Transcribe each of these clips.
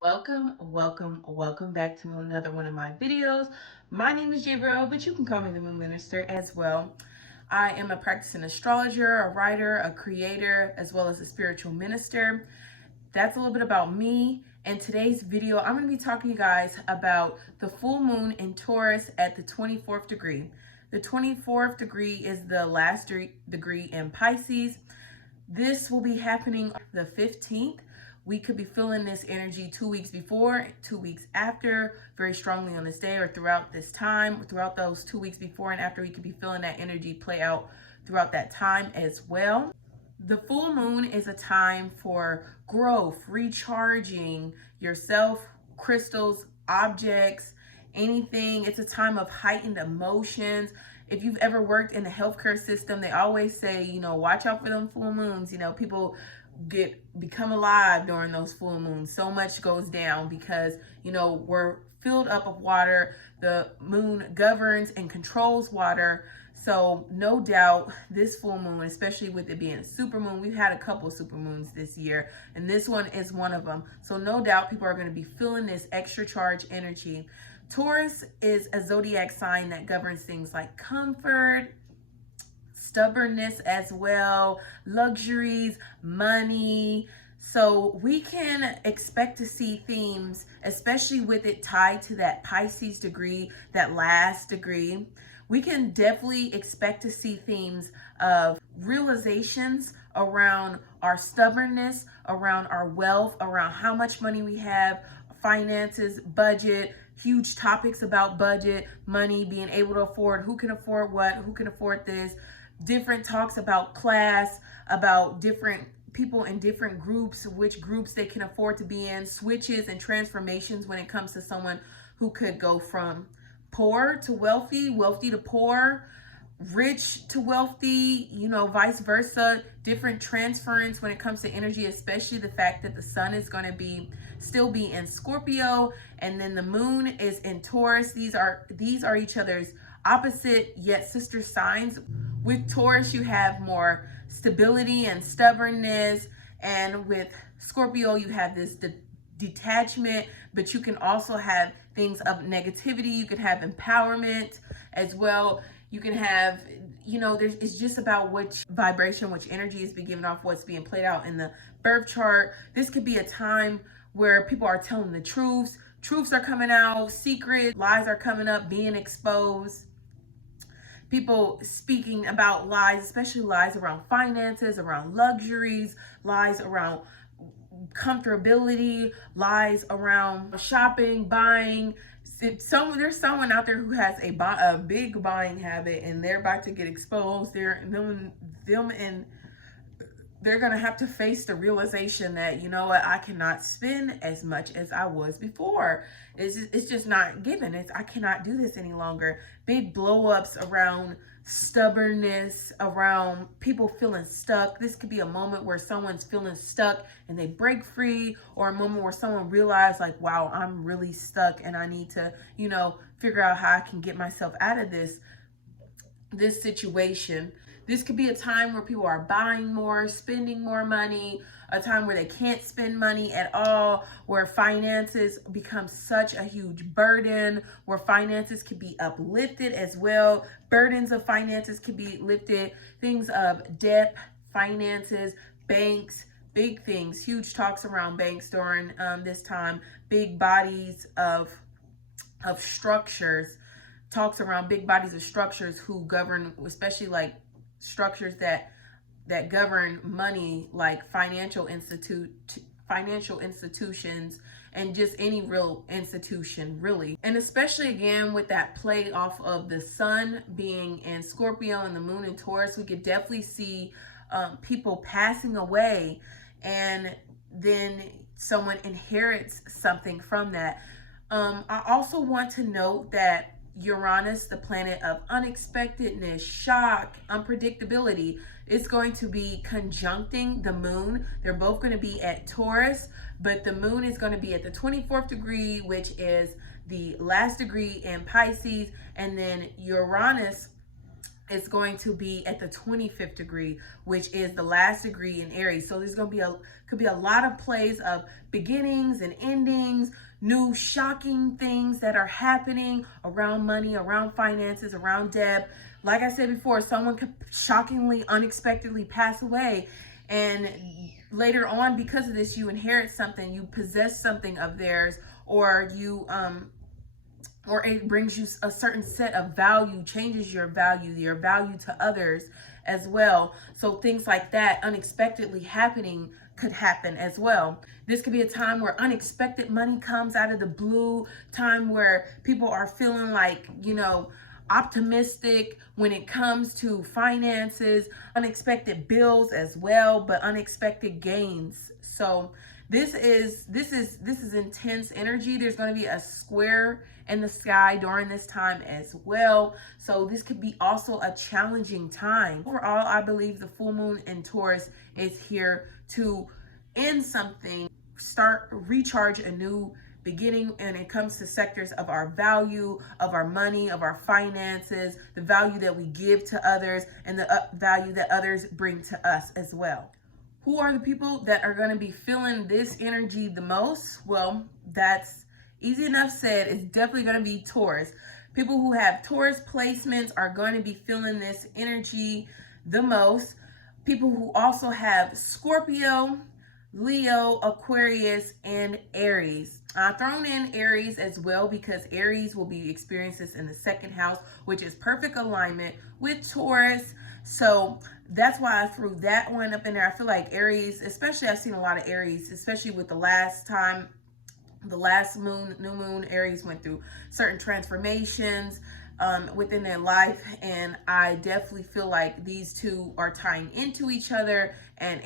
Welcome back to another one of my videos. My name is Gabriel, but you can call me the Moon Minister as well. I am a practicing astrologer, a writer, a creator, as well as a spiritual minister. That's a little bit about me. In today's video, I'm going to be talking to you guys about the full moon in Taurus at the 24th degree. The 24th degree is the last degree in Pisces. This will be happening the 15th. We could be feeling this energy 2 weeks before, 2 weeks after, very strongly on this day or throughout this time. Throughout those 2 weeks before and after, we could be feeling that energy play out throughout that time as well. The full moon is a time for growth, recharging yourself, crystals, objects, anything. It's a time of heightened emotions. If you've ever worked in the healthcare system, they always say, watch out for them full moons. People become alive during those full moons. So much goes down because, we're filled up of water. The moon governs and controls water. So no doubt this full moon, especially with it being a super moon, we've had a couple super moons this year, and this one is one of them. So no doubt people are going to be feeling this extra charge energy. Taurus is a zodiac sign that governs things like comfort, stubbornness as well, luxuries, money. So we can expect to see themes, especially with it tied to that Pisces degree, that last degree. We can definitely expect to see themes of realizations around our stubbornness, around our wealth, around how much money we have, finances, budget, huge topics about budget, money, being able to afford, who can afford what, who can afford this, different talks about class, about different people in different groups, which groups they can afford to be in, switches and transformations when it comes to someone who could go from poor to wealthy, wealthy to poor, rich to wealthy, vice versa, different transference when it comes to energy, especially the fact that the sun is going to still be in Scorpio, and then the moon is in Taurus. These are each other's opposite yet sister signs. With Taurus, you have more stability and stubbornness, and with Scorpio, you have this detachment, but you can also have things of negativity. You could have empowerment as well. You can have, it's just about which vibration, which energy is being given off, what's being played out in the birth chart. This could be a time where people are telling the truths. Truths are coming out, secret lies are coming up, being exposed. People speaking about lies, especially lies around finances, around luxuries, lies around comfortability, lies around shopping, buying. There's someone out there who has a big buying habit, and they're about to get exposed. They're gonna have to face the realization that, I cannot spend as much as I was before. It's just not given. I cannot do this any longer. Big blow ups around stubbornness, around people feeling stuck. This could be a moment where someone's feeling stuck and they break free, or a moment where someone realizes, like, wow, I'm really stuck and I need to, figure out how I can get myself out of this situation. This could be a time where people are buying more, spending more money, a time where they can't spend money at all, where finances become such a huge burden, where finances can be uplifted as well. Burdens of finances can be lifted, things of debt, finances, banks, big things, huge talks around banks during this time, big bodies of structures, talks around big bodies of structures who govern, especially like structures that govern money, like financial institutions, and just any real institution, really. And especially again with that play off of the sun being in Scorpio and the moon in Taurus, we could definitely see people passing away, and then someone inherits something from that. I also want to note that Uranus, the planet of unexpectedness, shock, unpredictability, is going to be conjuncting the moon. They're both going to be at Taurus, but the moon is going to be at the 24th degree, which is the last degree in Pisces, and then Uranus it's going to be at the 25th degree, which is the last degree in Aries. So there's going to be could be a lot of plays of beginnings and endings, new shocking things that are happening around money, around finances, around debt. Like I said before, someone could shockingly, unexpectedly pass away. And later on, because of this, you inherit something, you possess something of theirs, or or it brings you a certain set of value, changes your value to others as well. So things like that unexpectedly happening could happen as well. This could be a time where unexpected money comes out of the blue, time where people are feeling like, optimistic when it comes to finances, unexpected bills as well, but unexpected gains. So this is intense energy. There's going to be a square in the sky during this time as well. So this could be also a challenging time. Overall, I believe the full moon in Taurus is here to end something, recharge a new beginning, and it comes to sectors of our value, of our money, of our finances, the value that we give to others, and the value that others bring to us as well. Who are the people that are going to be feeling this energy the most? Well, that's easy enough said. It's definitely going to be Taurus. People who have Taurus placements are going to be feeling this energy the most. People who also have Scorpio, Leo, Aquarius, and Aries. I've thrown in Aries as well because Aries will be experiencing this in the second house, which is perfect alignment with Taurus. So that's why I threw that one up in there. I feel like Aries, especially I've seen a lot of Aries, especially with the last new moon, Aries went through certain transformations within their life, and I definitely feel like these two are tying into each other, and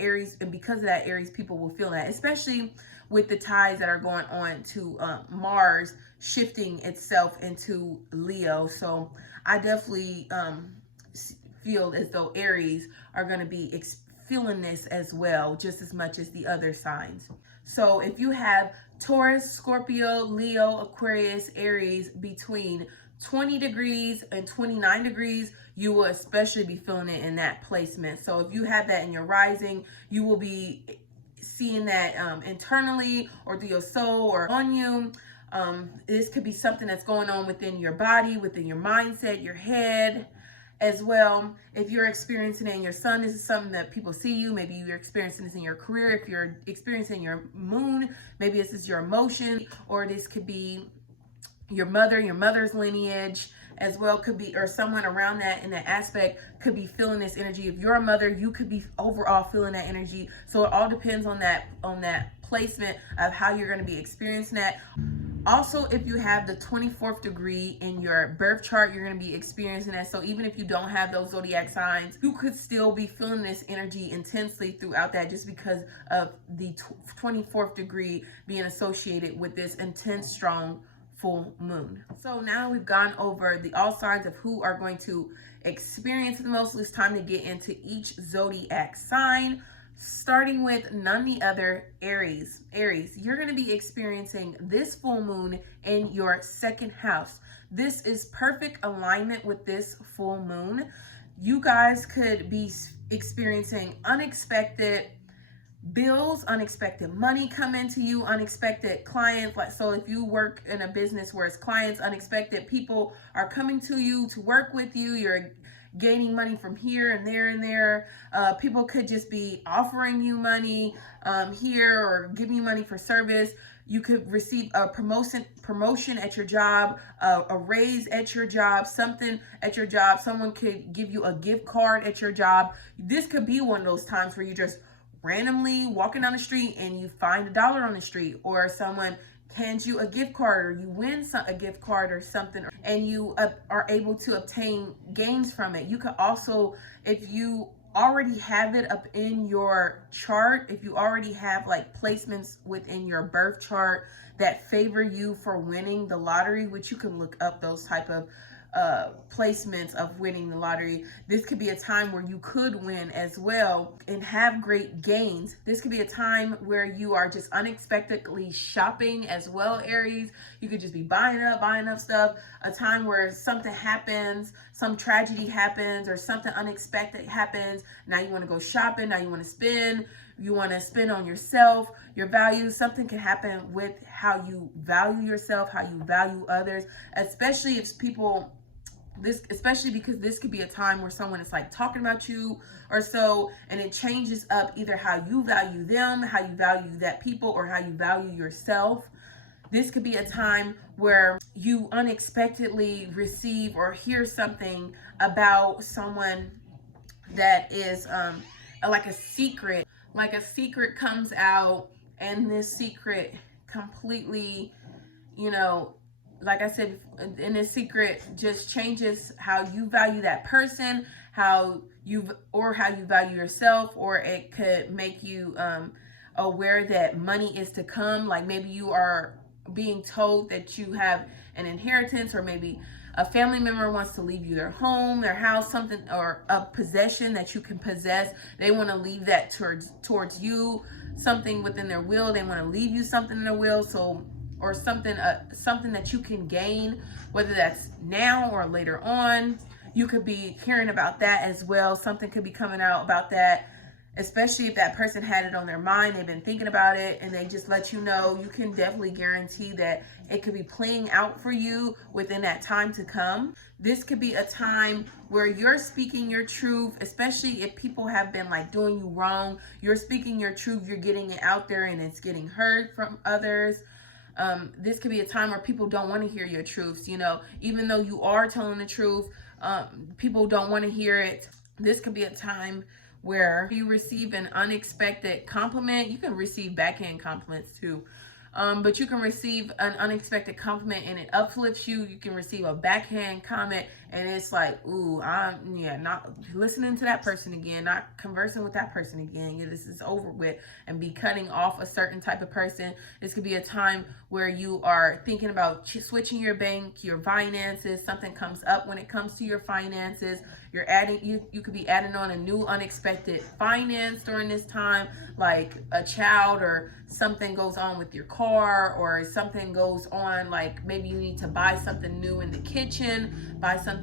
because of that, Aries people will feel that, especially with the ties that are going on to Mars shifting itself into Leo. So I definitely feel as though Aries are going to be feeling this as well, just as much as the other signs. So if you have Taurus, Scorpio, Leo, Aquarius, Aries between 20 degrees and 29 degrees, you will especially be feeling it in that placement. So if you have that in your rising, you will be seeing that internally or through your soul or on you. This could be something that's going on within your body, within your mindset, your head as well. If you're experiencing it in your sun, this is something that people see you. Maybe you're experiencing this in your career. If you're experiencing your moon, maybe this is your emotion, or this could be your mother's lineage as well, could be, or someone around that in that aspect could be feeling this energy. If you're a mother, you could be overall feeling that energy. So it all depends on that placement of how you're going to be experiencing that. Also, if you have the 24th degree in your birth chart, you're going to be experiencing that. So even if you don't have those zodiac signs, you could still be feeling this energy intensely throughout that, just because of the 24th degree being associated with this intense, strong full moon. So now we've gone over all signs of who are going to experience the most. It's time to get into each zodiac sign, starting with none other Aries. Aries, you're going to be experiencing this full moon in your second house. This is perfect alignment with this full moon. You guys could be experiencing unexpected bills, unexpected money come into you, unexpected clients. So if you work in a business where it's clients, unexpected people are coming to you to work with you. You're gaining money from here and there and there. People could just be offering you money here, or giving you money for service. You could receive a promotion at your job, a raise at your job, something at your job. Someone could give you a gift card at your job. This could be one of those times where you just randomly walking down the street and you find $1 on the street, or someone hands you a gift card, or you win a gift card or something, and you are able to obtain gains from it. You could also, if you already have it up in your chart, if you already have like placements within your birth chart that favor you for winning the lottery, which you can look up those type of placements of winning the lottery. This could be a time where you could win as well and have great gains. This could be a time where you are just unexpectedly shopping as well, Aries. You could just be buying up stuff. A time where something happens, some tragedy happens, or something unexpected happens. Now you want to go shopping. Now you want to spend. You want to spend on yourself, your values. Something can happen with how you value yourself, how you value others, especially if people, especially because this could be a time where someone is like talking about you or so, and it changes up either how you value them, how you value that people, or how you value yourself. This could be a time where you unexpectedly receive or hear something about someone that is like a secret. Like a secret comes out, and this secret completely, you know, like I said, and this secret just changes how you value that person, how you value yourself, or it could make you aware that money is to come. Like maybe you are being told that you have an inheritance, or maybe a family member wants to leave you their home, their house, something, or a possession that you can possess. They want to leave that towards you, something within their will. They want to leave you something in their will. So, or something that you can gain, whether that's now or later on. You could be hearing about that as well. Something could be coming out about that, especially if that person had it on their mind. They've been thinking about it, and they just let you know. You can definitely guarantee that it could be playing out for you within that time to come. This could be a time where you're speaking your truth, especially if people have been like doing you wrong. You're speaking your truth, you're getting it out there, and it's getting heard from others. This could be a time where people don't want to hear your truths, you know, even though you are telling the truth, people don't want to hear it. This could be a time where you receive an unexpected compliment. You can receive backhand compliments too. But you can receive an unexpected compliment and it uplifts you. You can receive a backhand comment and it's like, ooh, I'm not listening to that person again, not conversing with that person again. Yeah, this is over with, and be cutting off a certain type of person. This could be a time where you are thinking about switching your bank, your finances. Something comes up when it comes to your finances. You're adding, you could be adding on a new unexpected finance during this time, like a child, or something goes on with your car, or something goes on, like maybe you need to buy something new in the kitchen, buy something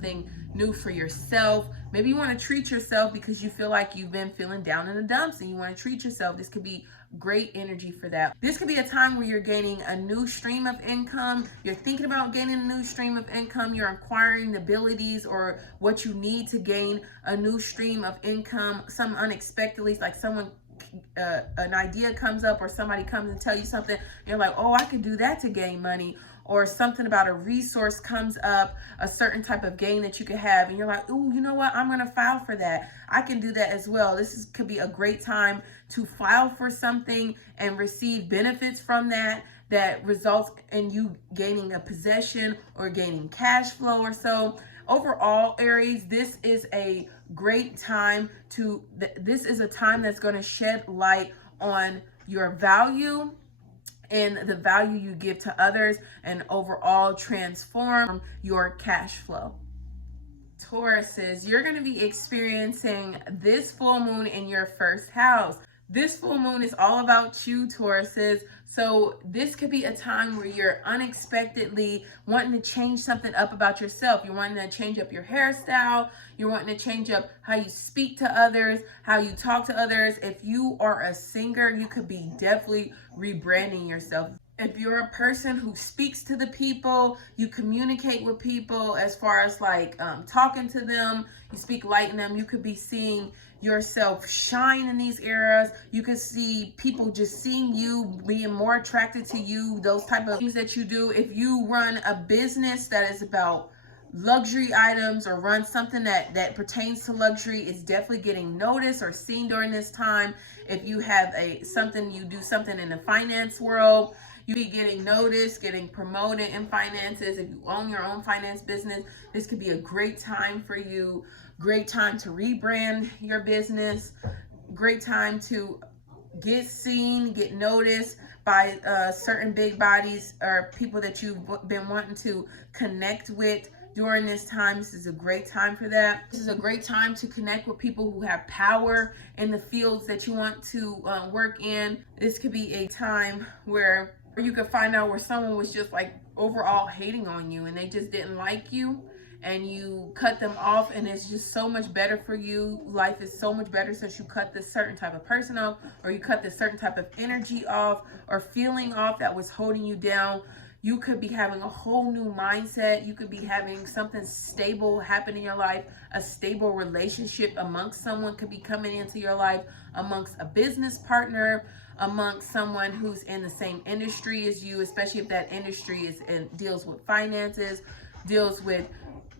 new for yourself. Maybe you want to treat yourself because you feel like you've been feeling down in the dumps and you want to treat yourself. This could be great energy for that. This could be a time where you're gaining a new stream of income. You're thinking about gaining a new stream of income. You're acquiring the abilities or what you need to gain a new stream of income. Some unexpectedly, like someone, an idea comes up, or somebody comes and tell you something. You're like, oh, I could do that to gain money. Or something about a resource comes up, a certain type of gain that you could have, and you're like, ooh, you know what? I'm gonna file for that. I can do that as well. Could be a great time to file for something and receive benefits from that results in you gaining a possession or gaining cash flow or so. Overall, Aries, this is a great time this is a time that's gonna shed light on your value and the value you give to others, and overall transform your cash flow. Tauruses, you're going to be experiencing this full moon in your first house. This full moon is all about you, Tauruses. So this could be a time where you're unexpectedly wanting to change something up about yourself. You're wanting to change up your hairstyle. You're wanting to change up how you speak to others, how you talk to others. If you are a singer, you could be definitely rebranding yourself. If you're a person who speaks to the people, you communicate with people as far as like talking to them, you speak light in them, you could be seeing yourself shine in these eras. You could see people just seeing you, being more attracted to you, those type of things that you do. If you run a business that is about luxury items, or run something that pertains to luxury, it's definitely getting noticed or seen during this time. If you have you do something in the finance world, you be getting noticed, getting promoted in finances. If you own your own finance business, this could be a great time for you. Great time to rebrand your business. Great time to get seen, get noticed by certain big bodies or people that you've been wanting to connect with during this time. This is a great time for that. This is a great time to connect with people who have power in the fields that you want to work in. This could be a time where you could find out where someone was just like overall hating on you and they just didn't like you, and you cut them off, and it's just so much better for you. Life is so much better since you cut this certain type of person off, or you cut this certain type of energy off or feeling off that was holding you down. You could be having a whole new mindset. You could be having something stable happen in your life. A stable relationship amongst someone could be coming into your life, amongst a business partner, amongst someone who's in the same industry as you, especially if that industry is deals with finances, deals with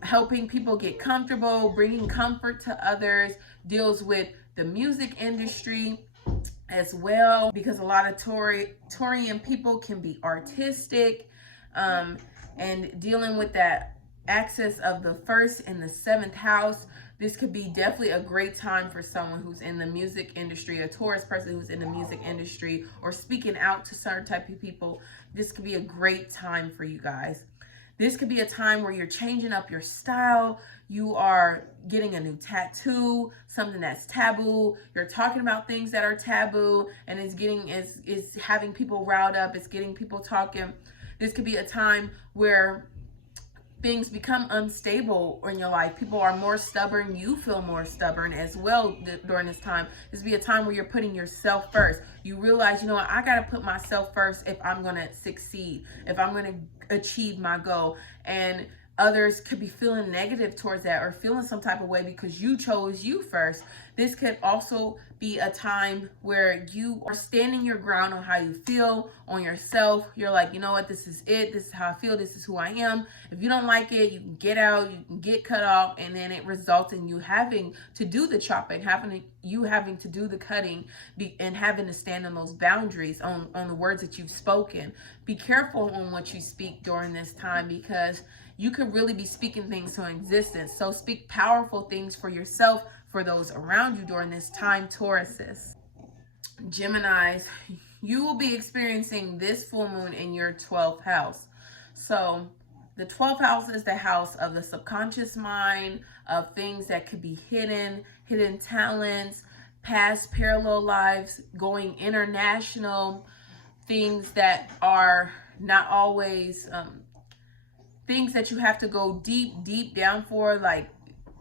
helping people get comfortable, bringing comfort to others, deals with the music industry as well, because a lot of Taurian people can be artistic, and dealing with that axis of the 1st and the 7th house. This could be definitely a great time for someone who's in the music industry, a Taurus person who's in the music industry, or speaking out to certain type of people. This could be a great time for you guys. This could be a time where you're changing up your style. You are getting a new tattoo, something that's taboo. You're talking about things that are taboo, and it's having people riled up. It's getting people talking. This could be a time where things become unstable in your life. People are more stubborn. You feel more stubborn as well during this time. This will be a time where you're putting yourself first. You realize, you know what, I got to put myself first if I'm going to succeed, if I'm going to achieve my goal. And others could be feeling negative towards that, or feeling some type of way because you chose you first. This could also be a time where you are standing your ground on how you feel, on yourself. You're like, you know what, this is it. This is how I feel. This is who I am. If you don't like it, you can get out, you can get cut off, and then it results in you having to do the chopping, having to do the cutting, and having to stand on those boundaries, on the words that you've spoken. Be careful on what you speak during this time, because you could really be speaking things to existence. So speak powerful things for yourself, for those around you during this time, Tauruses. Geminis, you will be experiencing this full moon in your 12th house. So the 12th house is the house of the subconscious mind, of things that could be hidden talents, past parallel lives, going international, things that are not always things that you have to go deep down for, like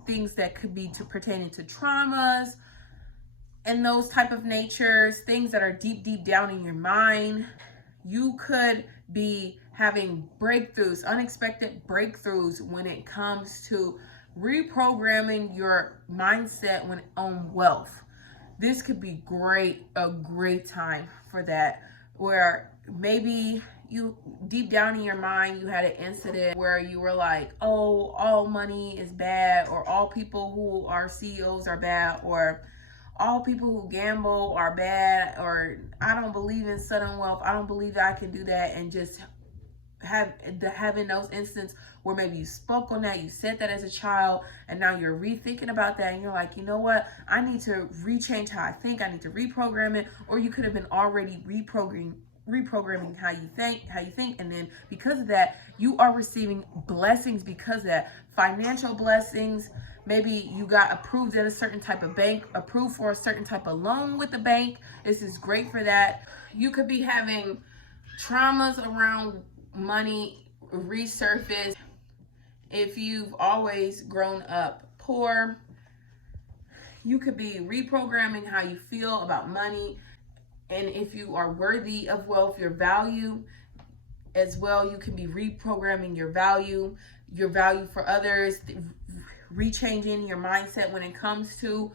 things that could be pertaining to traumas and those type of natures, things that are deep down in your mind. You could be having breakthroughs, unexpected breakthroughs when it comes to reprogramming your mindset on wealth. This could be a great time for that, where maybe you deep down in your mind, you had an incident where you were like, oh, all money is bad, or all people who are CEOs are bad, or all people who gamble are bad, or I don't believe in sudden wealth. I don't believe that I can do that. And just having those instances where maybe you spoke on that, you said that as a child, and now you're rethinking about that, and you're like, you know what, I need to rechange how I think. I need to reprogram it. Or you could have been already reprogramming how you think, and then because of that, you are receiving blessings because of that. Financial blessings. Maybe you got approved at a certain type of bank, approved for a certain type of loan with the bank. This is great for that. You could be having traumas around money resurface. If you've always grown up poor, you could be reprogramming how you feel about money. And if you are worthy of wealth, your value as well, you can be reprogramming your value for others, rechanging your mindset when it comes to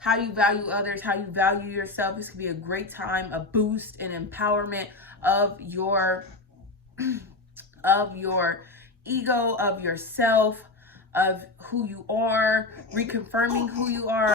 how you value others, how you value yourself. This could be a great time, a boost and empowerment of your ego, of yourself, of who you are, reconfirming who you are.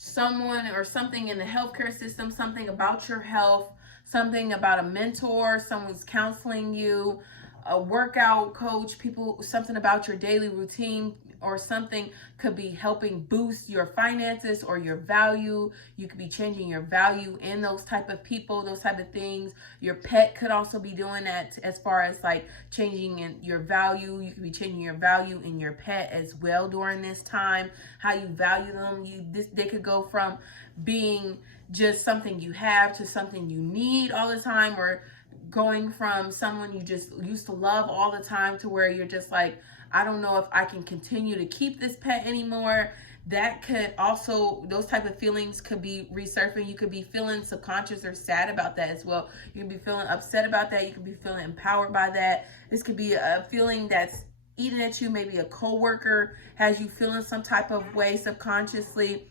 Someone or something in the healthcare system, something about your health, something about a mentor, someone's counseling you, a workout coach, something about your daily routine, or something could be helping boost your finances or your value. You could be changing your value in those type of people, those type of things. Your pet could also be doing that as far as like changing in your value. You could be changing your value in your pet as well during this time. How you value them. They could go from being just something you have to something you need all the time, or going from someone you just used to love all the time to where you're just like, I don't know if I can continue to keep this pet anymore. That could also, those type of feelings could be resurfacing. You could be feeling subconscious or sad about that as well. You can be feeling upset about that. You could be feeling empowered by that. This could be a feeling that's eating at you. Maybe a coworker has you feeling some type of way subconsciously,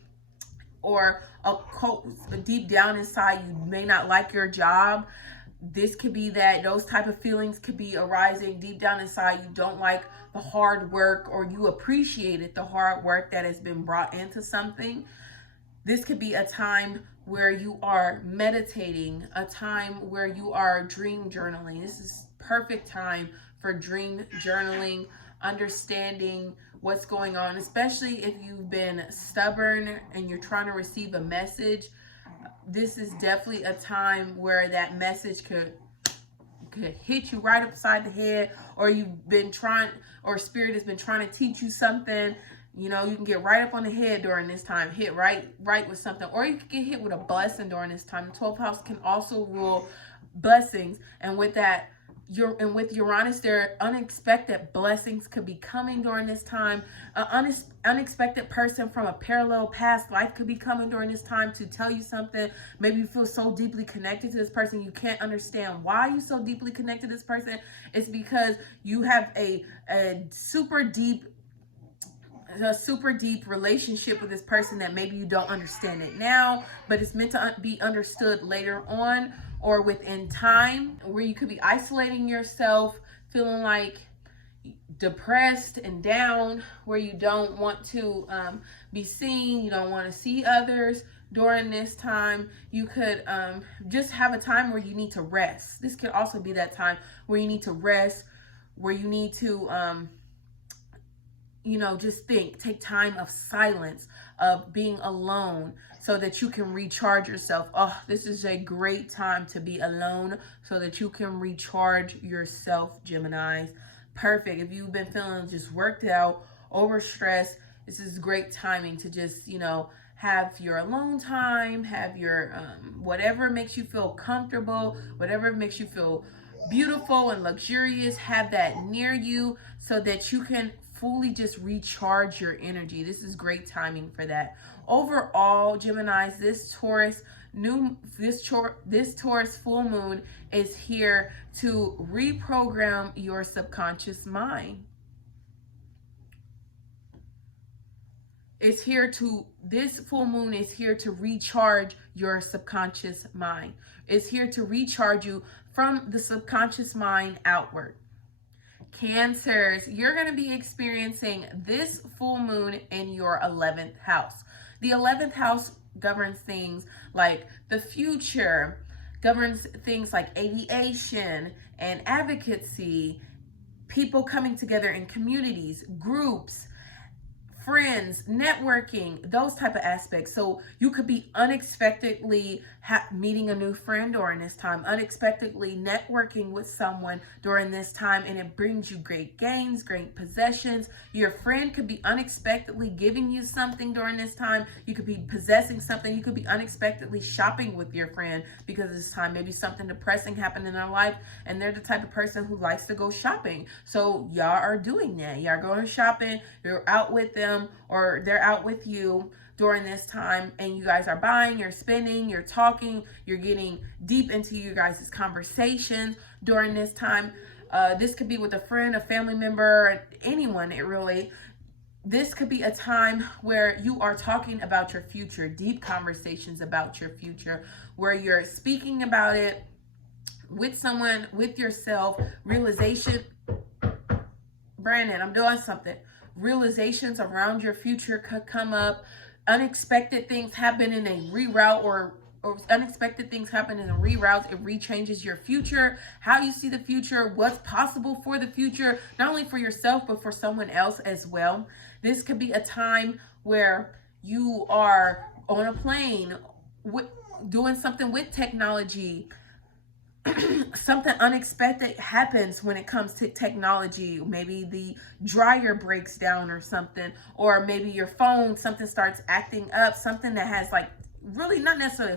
or deep down inside you may not like your job. This could be that those type of feelings could be arising deep down inside. You don't like the hard work, or you appreciated the hard work that has been brought into something. This could be a time where you are meditating, a time where you are dream journaling. This is perfect time for dream journaling, understanding what's going on, especially if you've been stubborn and you're trying to receive a message. This is definitely a time where that message could hit you right upside the head, or you've been trying, or spirit has been trying to teach you something. You know, you can get right up on the head during this time, hit right with something, or you can get hit with a blessing during this time. The 12th house can also rule blessings, and with that, with Uranus, there unexpected blessings could be coming during this time. An unexpected person from a parallel past life could be coming during this time to tell you something. Maybe you feel so deeply connected to this person, you can't understand why you're so deeply connected to this person. It's because you have a super deep relationship with this person that maybe you don't understand it now, but it's meant to be understood later on, or within time, where you could be isolating yourself, feeling like depressed and down, where you don't want to be seen, you don't want to see others. During this time, you could just have a time where you need to rest. This could also be that time where you need to rest, where you need to just take time of silence, of being alone, so that you can recharge yourself. Oh, this is a great time to be alone so that you can recharge yourself, Geminis. Perfect. If you've been feeling just worked out, overstressed, this is great timing to just, have your alone time, have your whatever makes you feel comfortable, whatever makes you feel beautiful and luxurious, have that near you so that you can fully just recharge your energy. This is great timing for that. Overall, Geminis, this Taurus full moon is here to reprogram your subconscious mind. This full moon is here to recharge your subconscious mind. It's here to recharge you from the subconscious mind outward. Cancers, you're going to be experiencing this full moon in your 11th house. The 11th house governs things like the future, governs things like aviation and advocacy, people coming together in communities, groups, friends, networking, those type of aspects. So you could be unexpectedly meeting a new friend during this time, unexpectedly networking with someone during this time, and it brings you great gains, great possessions. Your friend could be unexpectedly giving you something during this time. You could be possessing something. You could be unexpectedly shopping with your friend because of this time. Maybe something depressing happened in their life, and they're the type of person who likes to go shopping. So y'all are doing that. Y'all going shopping. You're out with them, or they're out with you during this time, and you guys are buying, you're spending, you're talking, you're getting deep into you guys' conversations during this time. This could be with a friend, a family member, anyone. This could be a time where you are talking about your future, deep conversations about your future, where you're speaking about it with someone, with yourself. Realization, Brandon, I'm doing something. Realizations around your future could come up. Unexpected things happen, and they reroute or unexpected things happen and it reroutes, it rechanges your future, how you see the future, what's possible for the future, not only for yourself, but for someone else as well. This could be a time where you are on a plane doing something with technology. Something unexpected happens when it comes to technology. Maybe the dryer breaks down or something, or maybe your phone, something starts acting up, something that has like, really not necessarily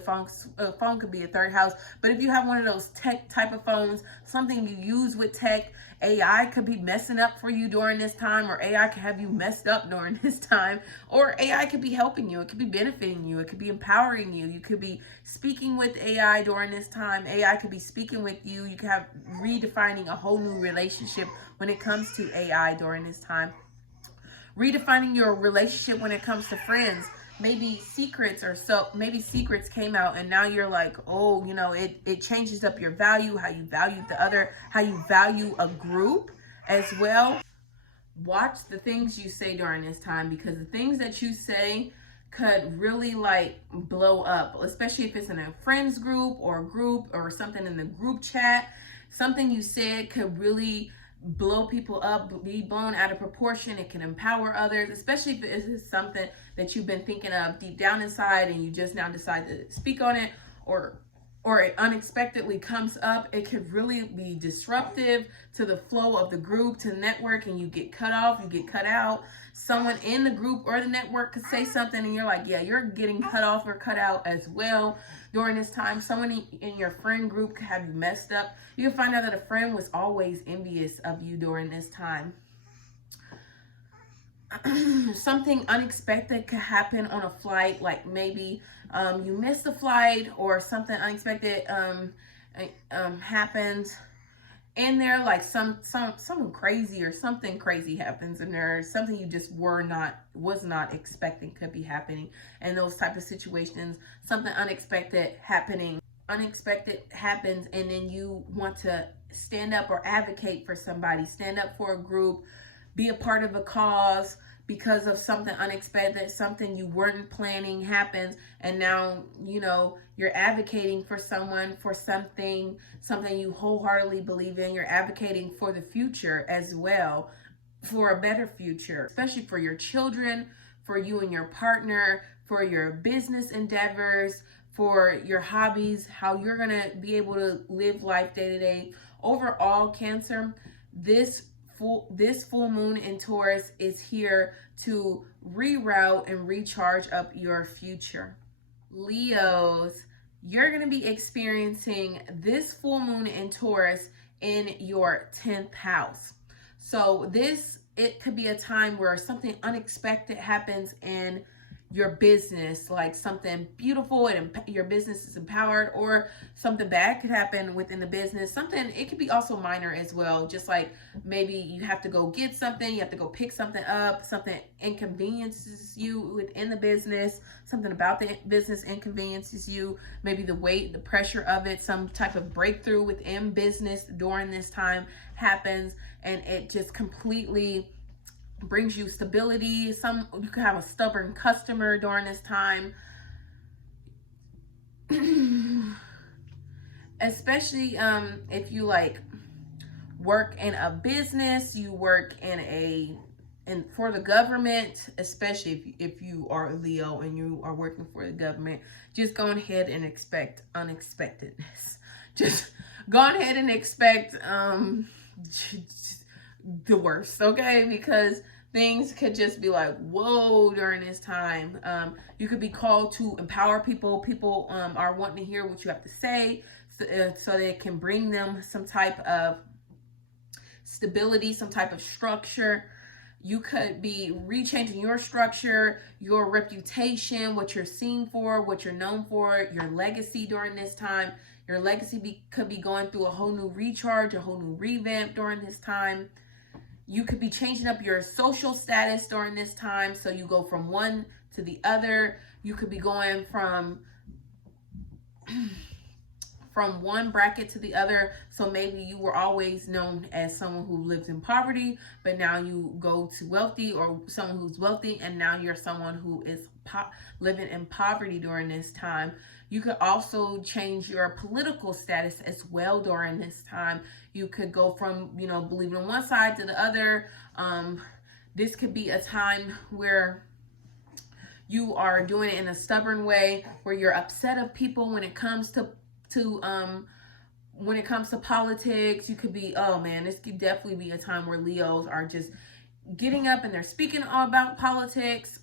a phone could be a third house, but if you have one of those tech type of phones, something you use with tech, AI could be messing up for you during this time, or AI could have you messed up during this time, or AI could be helping you, it could be benefiting you, it could be empowering you, you could be speaking with AI during this time, AI could be speaking with you, you could have redefining a whole new relationship when it comes to AI during this time, redefining your relationship when it comes to friends. Maybe secrets maybe secrets came out and now you're like, oh, you know, it changes up your value, how you value the other, how you value a group as well. Watch the things you say during this time, because the things that you say could really like blow up, especially if it's in a friends group or something in the group chat. Something you said could really blow people up, be blown out of proportion. It can empower others, especially if it is something that you've been thinking of deep down inside and you just now decide to speak on it, or it unexpectedly comes up. It could really be disruptive to the flow of the group, to the network, and you get cut off, you get cut out. Someone in the group or the network could say something and you're like, yeah, you're getting cut off or cut out as well during this time. Someone in your friend group could have you messed up. You can find out that a friend was always envious of you during this time. Something unexpected could happen on a flight, like maybe you missed the flight, or something unexpected happens in there, like something crazy, or something crazy happens in there, something you just was not expecting could be happening. And those type of situations, something unexpected happens, and then you want to stand up or advocate for somebody, stand up for a group, be a part of a cause because of something unexpected, something you weren't planning happens, and now, you know, you're advocating for someone, for something you wholeheartedly believe in. You're advocating for the future as well, for a better future, especially for your children, for you and your partner, for your business endeavors, for your hobbies, how you're going to be able to live life day to day. Overall, Cancer, this full moon in Taurus is here to reroute and recharge up your future. Leos, you're going to be experiencing this full moon in Taurus in your 10th house. So it could be a time where something unexpected happens in your business, like something beautiful and your business is empowered, or something bad could happen within the business. It could be also minor as well, just like maybe you have to go get something, you have to go pick something up, something inconveniences you within the business, something about the business inconveniences you, maybe the weight, the pressure of it, some type of breakthrough within business during this time happens, and it just completely brings you stability. You could have a stubborn customer during this time. Especially if you like work in a business, you work for the government, especially if you are a Leo and you are working for the government, just go ahead and expect unexpectedness. Just go ahead and expect the worst, okay? Because things could just be like, whoa, during this time. You could be called to empower people. People are wanting to hear what you have to say, so that it can bring them some type of stability, some type of structure. You could be rechanging your structure, your reputation, what you're seen for, what you're known for, your legacy during this time. Your legacy could be going through a whole new recharge, a whole new revamp during this time. You could be changing up your social status during this time, so you go from one to the other. You could be going from from one bracket to the other. So maybe you were always known as someone who lives in poverty, but now you go to wealthy, or someone who's wealthy and now you're someone who is living in poverty during this time. You could also change your political status as well during this time. You could go from, believing on one side to the other. This could be a time where you are doing it in a stubborn way, where you're upset of people when it comes to politics. You could be, oh man, this could definitely be a time where Leos are just getting up and they're speaking all about politics,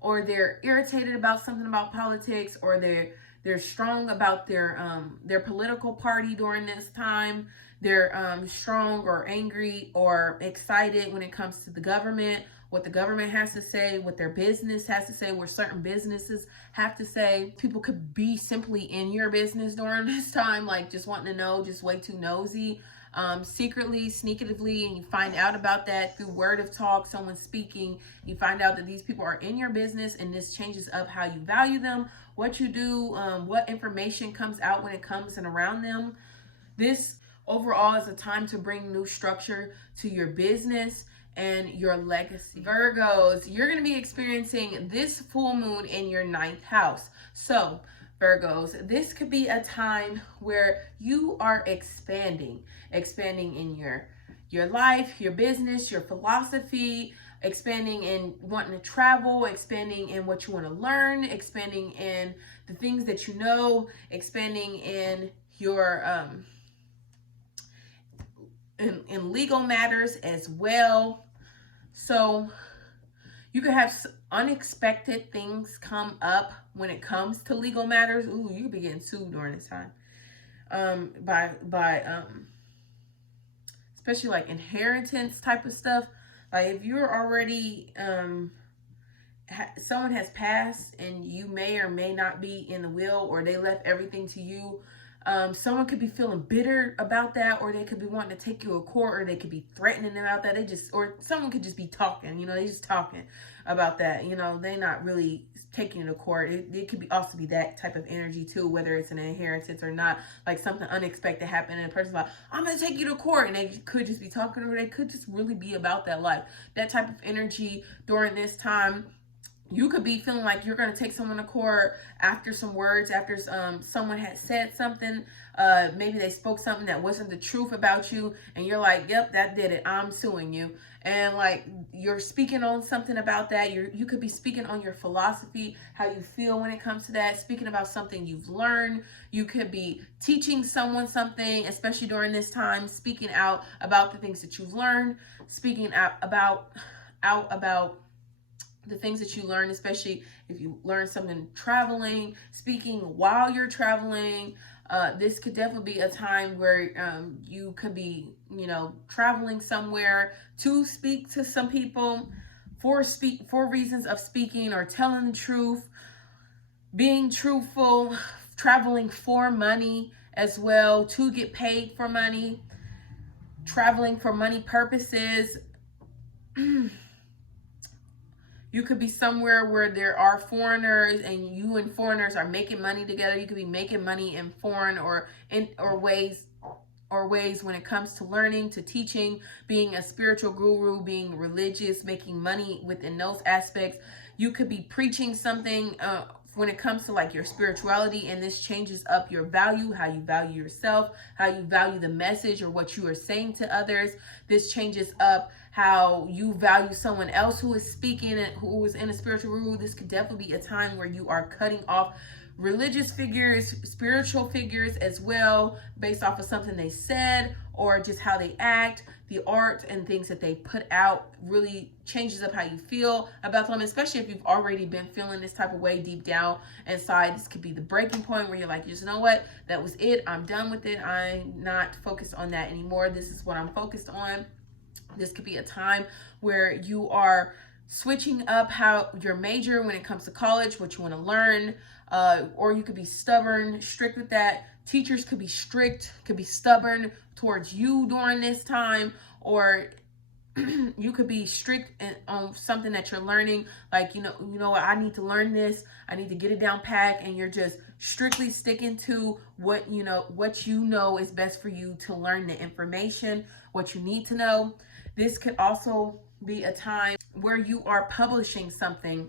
or they're irritated about something about politics, or they're strong about their political party during this time. They're strong or angry or excited when it comes to the government, what the government has to say, what their business has to say, what certain businesses have to say. People could be simply in your business during this time, like just wanting to know, just way too nosy, secretly, sneakily, and you find out about that through word of talk, someone speaking. You find out that these people are in your business, and this changes up how you value them, what you do, what information comes out when it comes and around them. This overall is a time to bring new structure to your business and your legacy. Virgos, you're going to be experiencing this full moon in your 9th house. So Virgos, this could be a time where you are expanding in your life, your business, your philosophy, expanding in wanting to travel, expanding in what you want to learn, expanding in the things that you know, expanding in your in legal matters as well. So you could have unexpected things come up when it comes to legal matters. Ooh, you could be getting sued during this time. By especially like inheritance type of stuff. Like if you're already someone has passed and you may or may not be in the will, or they left everything to you. Someone could be feeling bitter about that, or they could be wanting to take you to court, or they could be threatening about that. Or someone could just be talking, they just talking about that. They're not really taking you to court. It could also be that type of energy too, whether it's an inheritance or not, like something unexpected happened and a person's like, I'm going to take you to court. And they could just be talking, or they could just really be about that life. That type of energy during this time. You could be feeling like you're going to take someone to court after some words, after someone had said something. Maybe they spoke something that wasn't the truth about you, and you're like, yep, that did it. I'm suing you. And like you're speaking on something about that. You could be speaking on your philosophy, how you feel when it comes to that, speaking about something you've learned. You could be teaching someone something, especially during this time, speaking out about the things that you've learned, speaking out about the things that you learn, especially if you learn something traveling, speaking while you're traveling. This could definitely be a time where you could be, traveling somewhere to speak to some people for reasons of speaking or telling the truth, being truthful, traveling for money as well, to get paid for money, traveling for money purposes. You could be somewhere where there are foreigners, and you and foreigners are making money together. You could be making money in foreign or ways when it comes to learning, to teaching, being a spiritual guru, being religious, making money within those aspects. You could be preaching something when it comes to like your spirituality, and this changes up your value, how you value yourself, how you value the message or what you are saying to others. This changes up how you value someone else who is speaking and who is in a spiritual guru. This could definitely be a time where you are cutting off religious figures, spiritual figures as well, based off of something they said or just how they act. The art and things that they put out really changes up how you feel about them, especially if you've already been feeling this type of way deep down inside. This could be the breaking point where you're like, you know what, that was it, I'm done with it, I'm not focused on that anymore, this is what I'm focused on. This could be a time where you are switching up how your major when it comes to college, what you want to learn, or you could be stubborn, strict with that. Teachers could be strict, could be stubborn towards you during this time, or You could be strict on something that you're learning. Like, you know what, I need to learn this. I need to get it down pat. And you're just strictly sticking to what you know is best for you to learn the information, what you need to know. This could also be a time where you are publishing something.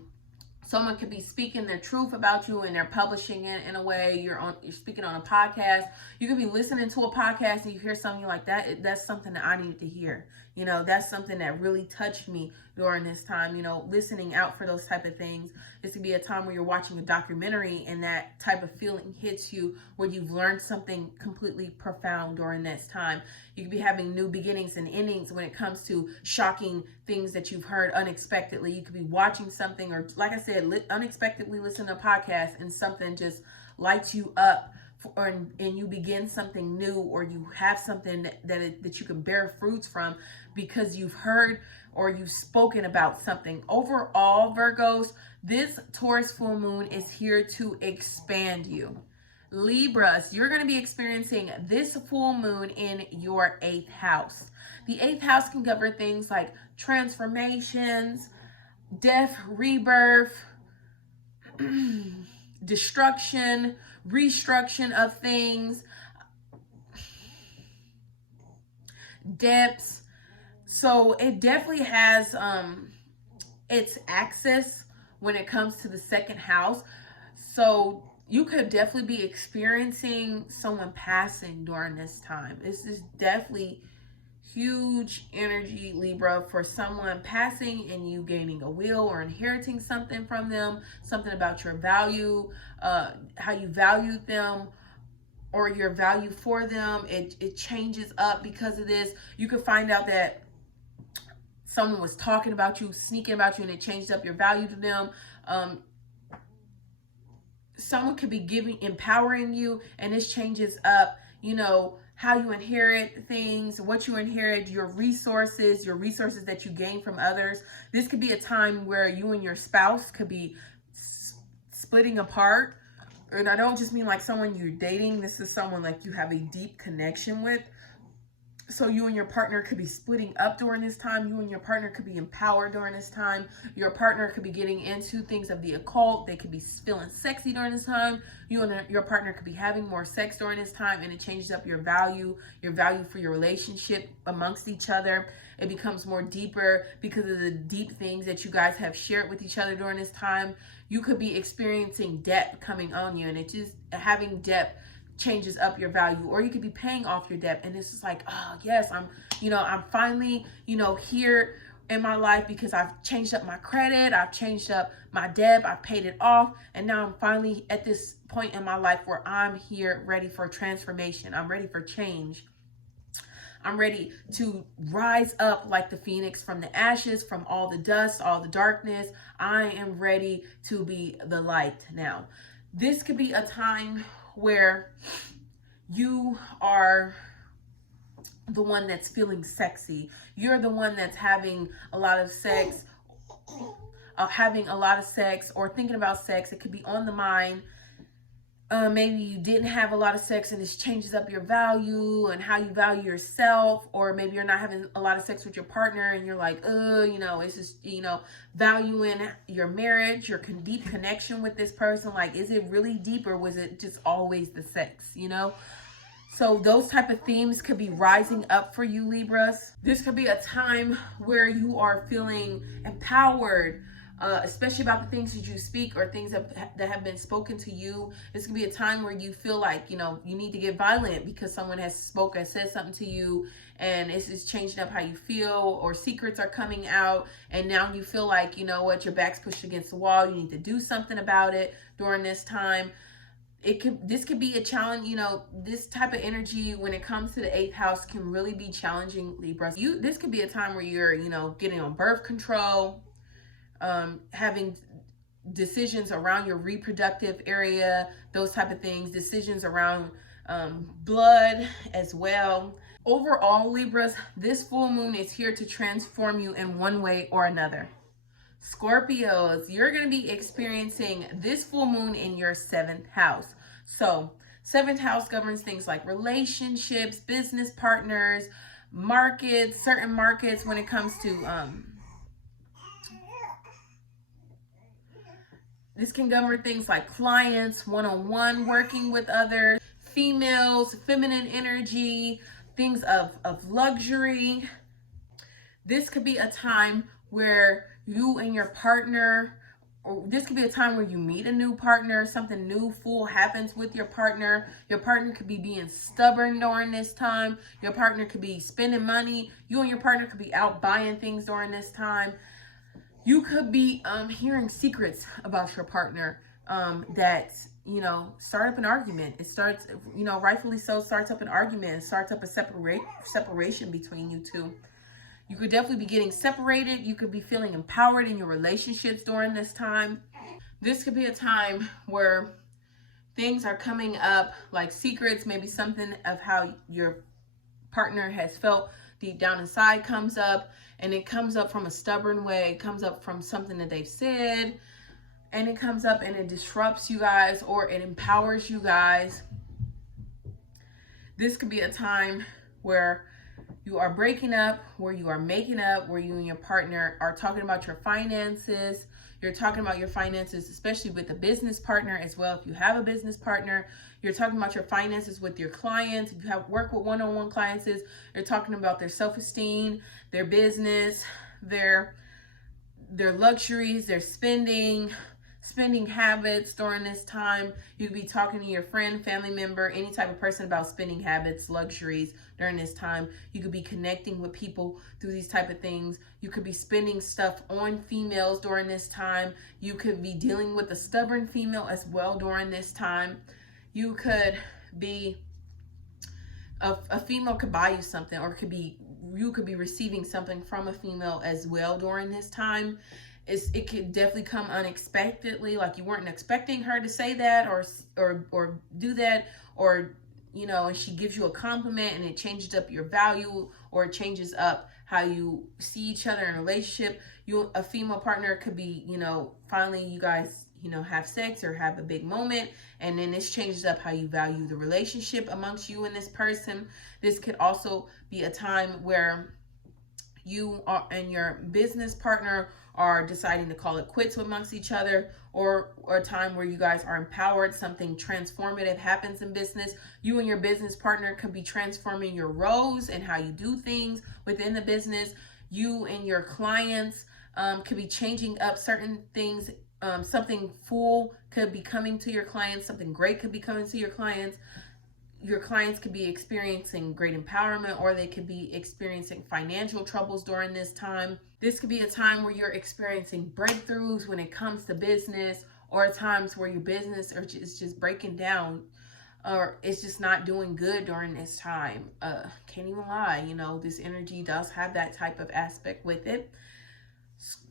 Someone could be speaking their truth about you and they're publishing it in a way. You're speaking on a podcast. You could be listening to a podcast and you hear something like that. That's something that I needed to hear. That's something that really touched me during this time. Listening out for those type of things. This could be a time where you're watching a documentary and that type of feeling hits you, where you've learned something completely profound during this time. You could be having new beginnings and endings when it comes to shocking things that you've heard unexpectedly. You could be watching something, or like I said, unexpectedly listen to a podcast and something just lights you up, and you begin something new, or you have something that you can bear fruits from because you've heard or you've spoken about something. Overall, Virgos, this Taurus full moon is here to expand you. Libras, you're going to be experiencing this full moon in your 8th house. The 8th house can cover things like transformations, death, rebirth, destruction, restructuring of things, depths. So it definitely has its access when it comes to the 2nd house. So you could definitely be experiencing someone passing during this time. This is definitely huge energy, Libra, for someone passing and you gaining a will or inheriting something from them, something about your value, how you valued them, or your value for them. It changes up because of this. You could find out that someone was talking about you, sneaking about you, and it changed up your value to them. Someone could be empowering you, and this changes up, how you inherit things, what you inherit, your resources that you gain from others. This could be a time where you and your spouse could be splitting apart. And I don't just mean like someone you're dating. This is someone like you have a deep connection with. So you and your partner could be splitting up during this time. You and your partner could be empowered during this time. Your partner could be getting into things of the occult. They could be feeling sexy during this time. You and your partner could be having more sex during this time, and it changes up your value for your relationship amongst each other. It becomes more deeper because of the deep things that you guys have shared with each other during this time. You could be experiencing debt coming on you, and it just having debt changes up your value. Or you could be paying off your debt, and it's just like, oh yes, I'm finally here in my life because I've changed up my credit, I've changed up my debt, I've paid it off, and now I'm finally at this point in my life where I'm here ready for transformation. I'm ready for change. I'm ready to rise up like the phoenix from the ashes, from all the dust, all the darkness. I am ready to be the light now. This could be a time where you are the one that's feeling sexy. You're the one that's having a lot of sex, or thinking about sex. It could be on the mind. Maybe you didn't have a lot of sex, and this changes up your value and how you value yourself. Or maybe you're not having a lot of sex with your partner, and you're like, it's just, valuing your marriage, your deep connection with this person. Like, is it really deep, or was it just always the sex, So those type of themes could be rising up for you, Libras. This could be a time where you are feeling empowered, especially about the things that you speak or things that have been spoken to you. This could be a time where you feel like, you need to get violent because someone has said something to you, and it's just changing up how you feel, or secrets are coming out, and now you feel like, your back's pushed against the wall. You need to do something about it during this time. This could be a challenge. This type of energy when it comes to the 8th house can really be challenging, Libra. This could be a time where you're, getting on birth control, having decisions around your reproductive area, those type of things, decisions around blood as well. Overall, Libras, this full moon is here to transform you in one way or another. Scorpios, you're going to be experiencing this full moon in your 7th house. So 7th house governs things like relationships, business partners, markets, certain markets when it comes to this can govern things like clients, one-on-one working with others, females, feminine energy, things of luxury. This could be a time where you and your partner, or this could be a time where you meet a new partner, something new, full happens with your partner. Your partner could be being stubborn during this time. Your partner could be spending money. You and your partner could be out buying things during this time. You could be hearing secrets about your partner that, you know, start up an argument. It starts, you know, rightfully so, starts up an argument and starts up a separation between you two. You could definitely be getting separated. You could be feeling empowered in your relationships during this time. This could be a time where things are coming up like secrets, maybe something of how your partner has felt deep down inside comes up, and it comes up from a stubborn way. It comes up from something that they've said, and it comes up and it disrupts you guys, or it empowers you guys. This could be a time where you are breaking up, where you are making up, where you and your partner are talking about your finances. You're talking about your finances, especially with a business partner as well. If you have a business partner, you're talking about your finances with your clients. If you have work with one-on-one clients, you're talking about their self-esteem, their business, their luxuries, their spending habits during this time. You could be talking to your friend, family member, any type of person about spending habits, luxuries during this time. You could be connecting with people through these type of things. You could be spending stuff on females during this time. You could be dealing with a stubborn female as well during this time. You could be, a female could buy you something, or you could be receiving something from a female as well during this time. It could definitely come unexpectedly, like you weren't expecting her to say that or do that, or, you know, and she gives you a compliment and it changes up your value, or it changes up how you see each other in a relationship. A female partner could be, you know, finally you guys, you know, have sex or have a big moment, and then this changes up how you value the relationship amongst you and this person. This could also be a time where you and your business partner are deciding to call it quits amongst each other, or a time where you guys are empowered. Something transformative happens in business. You and your business partner could be transforming your roles and how you do things within the business. You and your clients could be changing up certain things. Something full could be coming to your clients. Something great could be coming to your clients. Your clients could be experiencing great empowerment, or they could be experiencing financial troubles during this time. This could be a time where you're experiencing breakthroughs when it comes to business, or times where your business is just breaking down, or it's just not doing good during this time. Can't even lie, you know, this energy does have that type of aspect with it.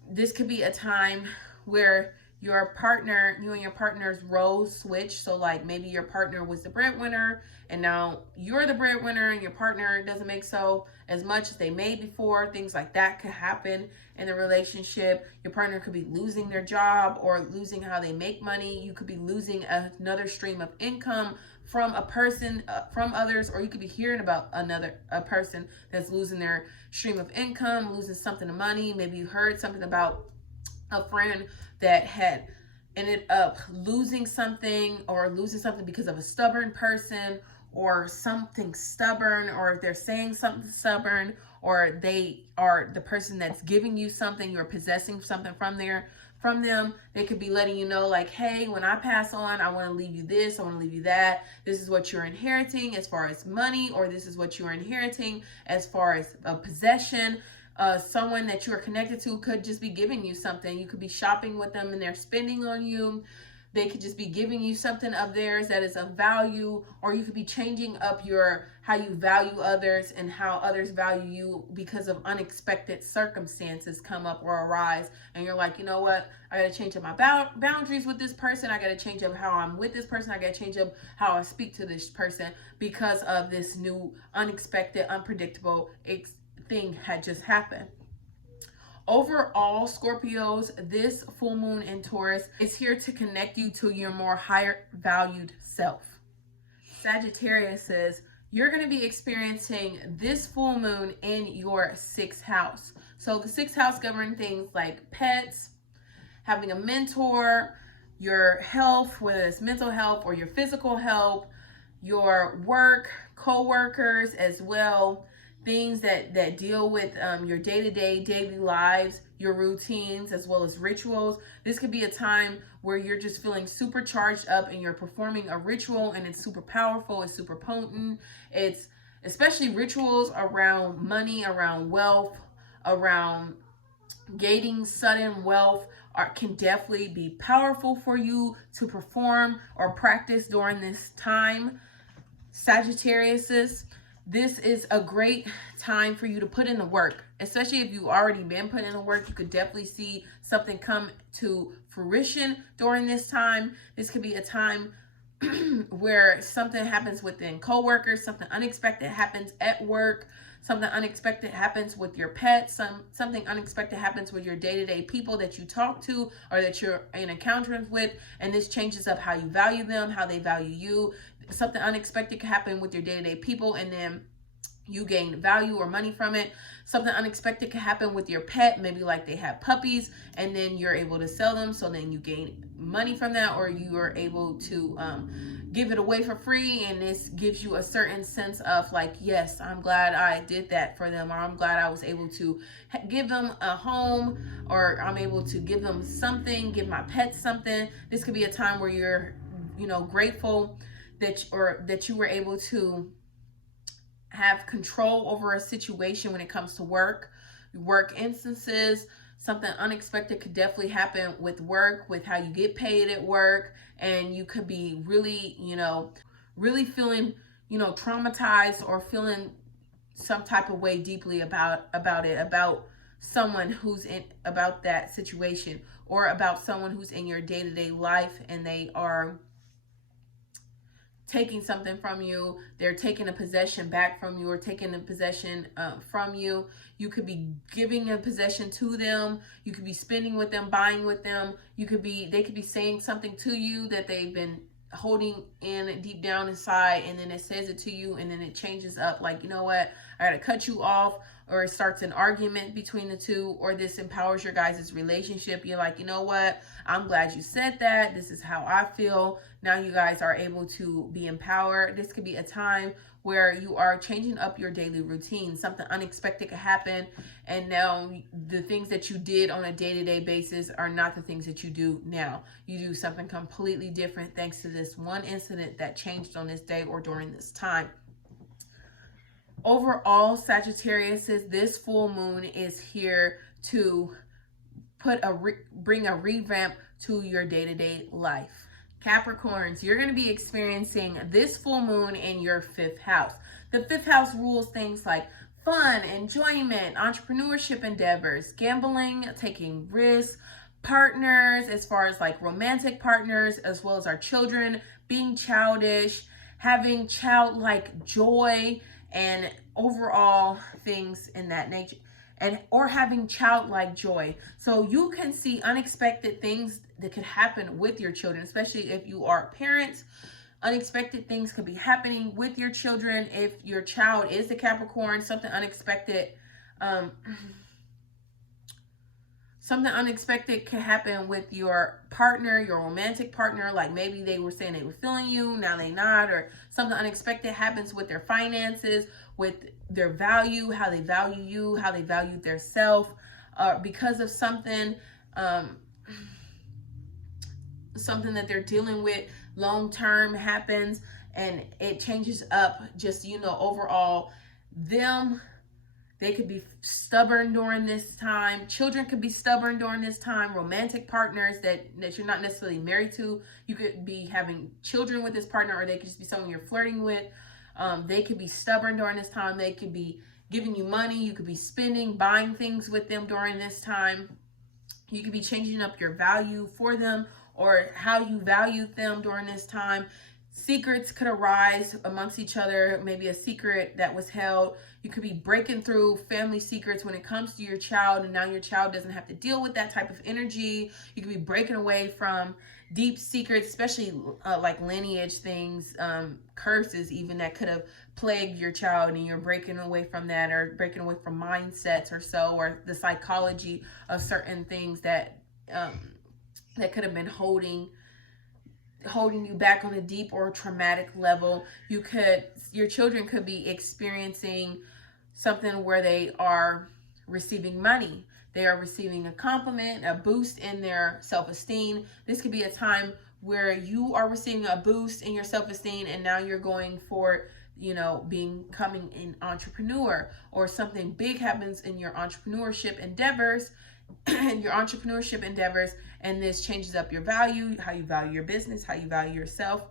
This could be a time where you and your partner's roles switch. So like maybe your partner was the breadwinner and now you're the breadwinner, and your partner doesn't make so as much as they made before. Things like that could happen in the relationship. Your partner could be losing their job or losing how they make money. You could be losing another stream of income from a person, from others, or you could be hearing about a person that's losing their stream of income, losing something of money. Maybe you heard something about a friend that had ended up losing something, or losing something because of a stubborn person, or something stubborn, or they're saying something stubborn, or they are the person that's giving you something, you're possessing something from them. They could be letting you know, like, hey, when I pass on, I want to leave you this, I want to leave you that. This is what you're inheriting as far as money, or this is what you're inheriting as far as a possession. Someone that you are connected to could just be giving you something. You could be shopping with them and they're spending on you. They could just be giving you something of theirs that is of value, or you could be changing up how you value others and how others value you because of unexpected circumstances come up or arise. And you're like, you know what? I got to change up my boundaries with this person. I got to change up how I'm with this person. I got to change up how I speak to this person because of this new unexpected, unpredictable thing had just happened. Overall, Scorpios, this full moon in Taurus is here to connect you to your more higher valued self. Sagittarius says you're going to be experiencing this full moon in your 6th house. So the 6th house governs things like pets, having a mentor, your health, whether it's mental health or your physical health, your work, co-workers as well, things that deal with your day-to-day daily lives, your routines, as well as rituals. This could be a time where you're just feeling super charged up and you're performing a ritual and it's super powerful, it's super potent. It's especially rituals around money, around wealth, around gaining sudden wealth can definitely be powerful for you to perform or practice during this time. Sagittarius, this is a great time for you to put in the work, especially if you've already been putting in the work. You could definitely see something come to fruition during this time. This could be a time where something happens within coworkers, something unexpected happens at work, something unexpected happens with your pets, something unexpected happens with your day-to-day people that you talk to or that you're in encounters with, and this changes up how you value them, how they value you. Something unexpected can happen with your day-to-day people, and then you gain value or money from it. Something unexpected can happen with your pet, maybe like they have puppies and then you're able to sell them, so then you gain money from that, or you are able to give it away for free, and this gives you a certain sense of like, yes, I'm glad I did that for them, or I'm glad I was able to give them a home, or I'm able to give them something, give my pets something. This could be a time where you're, grateful that you were able to have control over a situation when it comes to work instances. Something unexpected could definitely happen with work, with how you get paid at work, and you could be really, really feeling, traumatized or feeling some type of way deeply about someone who's about that situation, or about someone who's in your day-to-day life and they are taking something from you. They're taking a possession back from you, or taking a possession from you. You could be giving a possession to them. You could be spending with them, buying with them. They could be saying something to you that they've been holding in deep down inside, and then it says it to you, and then it changes up like, you know what, I gotta cut you off, or it starts an argument between the two, or this empowers your guys' relationship. You're like, you know what, I'm glad you said that. This is how I feel. Now you guys are able to be empowered. This could be a time where you are changing up your daily routine. Something unexpected could happen, and now the things that you did on a day-to-day basis are not the things that you do now. You do something completely different thanks to this one incident that changed on this day or during this time. Overall, Sagittarius, this full moon is here to bring a revamp to your day-to-day life. Capricorns, you're going to be experiencing this full moon in your 5th house. The 5th house rules things like fun, enjoyment, entrepreneurship endeavors, gambling, taking risks, partners, as far as like romantic partners, as well as our children, being childish, having childlike joy, and overall things in that nature, or having childlike joy. So you can see unexpected things that could happen with your children, especially if you are parents. Unexpected things could be happening with your children. If your child is the Capricorn, something unexpected could happen with your partner, your romantic partner. Like maybe they were saying they were feeling you, now they not, or something unexpected happens with their finances, with their value, how they value you, how they value their self, because of something that they're dealing with long term happens, and it changes up just, overall them. They could be stubborn during this time. Children could be stubborn during this time. Romantic partners that you're not necessarily married to, you could be having children with this partner, or they could just be someone you're flirting with. They could be stubborn during this time. They could be giving you money. You could be spending, buying things with them during this time. You could be changing up your value for them, or how you value them during this time. Secrets could arise amongst each other, maybe a secret that was held. You could be breaking through family secrets when it comes to your child, and now your child doesn't have to deal with that type of energy. You could be breaking away from, deep secrets, especially like lineage things, curses even that could have plagued your child, and you're breaking away from that, or breaking away from mindsets or so, or the psychology of certain things that that could have been holding you back on a deep or traumatic level. Your children could be experiencing something where they are receiving money. They are receiving a compliment, a boost in their self-esteem. This could be a time where you are receiving a boost in your self-esteem, and now you're going for, becoming an entrepreneur, or something big happens in your entrepreneurship endeavors, and this changes up your value, how you value your business, how you value yourself.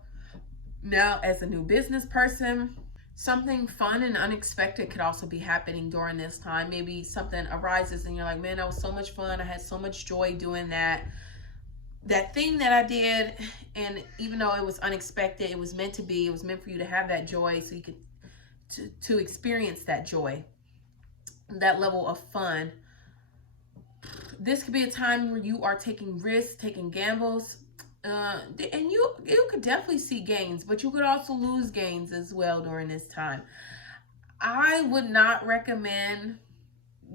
Now, as a new business person, something fun and unexpected could also be happening during this time. Maybe something arises and you're like, man, that was so much fun. I had so much joy doing that thing that I did. And even though it was unexpected, it was meant to be. It was meant for you to have that joy, so you could to experience that joy, that level of fun. This could be a time where you are taking risks, taking gambles, and you could definitely see gains, but you could also lose gains as well during this time. I would not recommend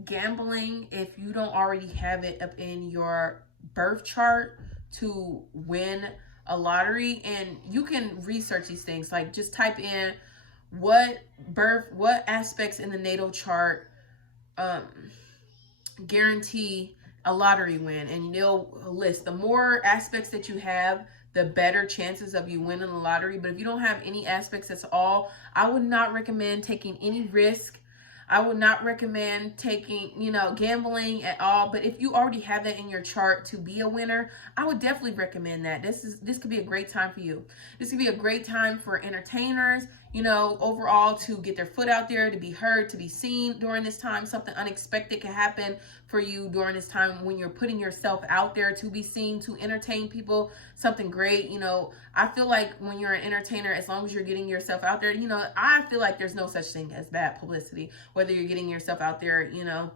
gambling if you don't already have it up in your birth chart to win a lottery. And you can research these things, like just type in what aspects in the natal chart guarantee a lottery win, and they'll list the more aspects that you have, the better chances of you winning the lottery. But if you don't have any aspects at all, I would not recommend taking any risk. I would not recommend taking, gambling at all. But if you already have that in your chart to be a winner, I would definitely recommend that. This could be a great time for you. This could be a great time for entertainers, overall, to get their foot out there, to be heard, to be seen during this time. Something unexpected can happen for you during this time when you're putting yourself out there to be seen, to entertain people. Something great. I feel like when you're an entertainer, as long as you're getting yourself out there, I feel like there's no such thing as bad publicity. Whether you're getting yourself out there, and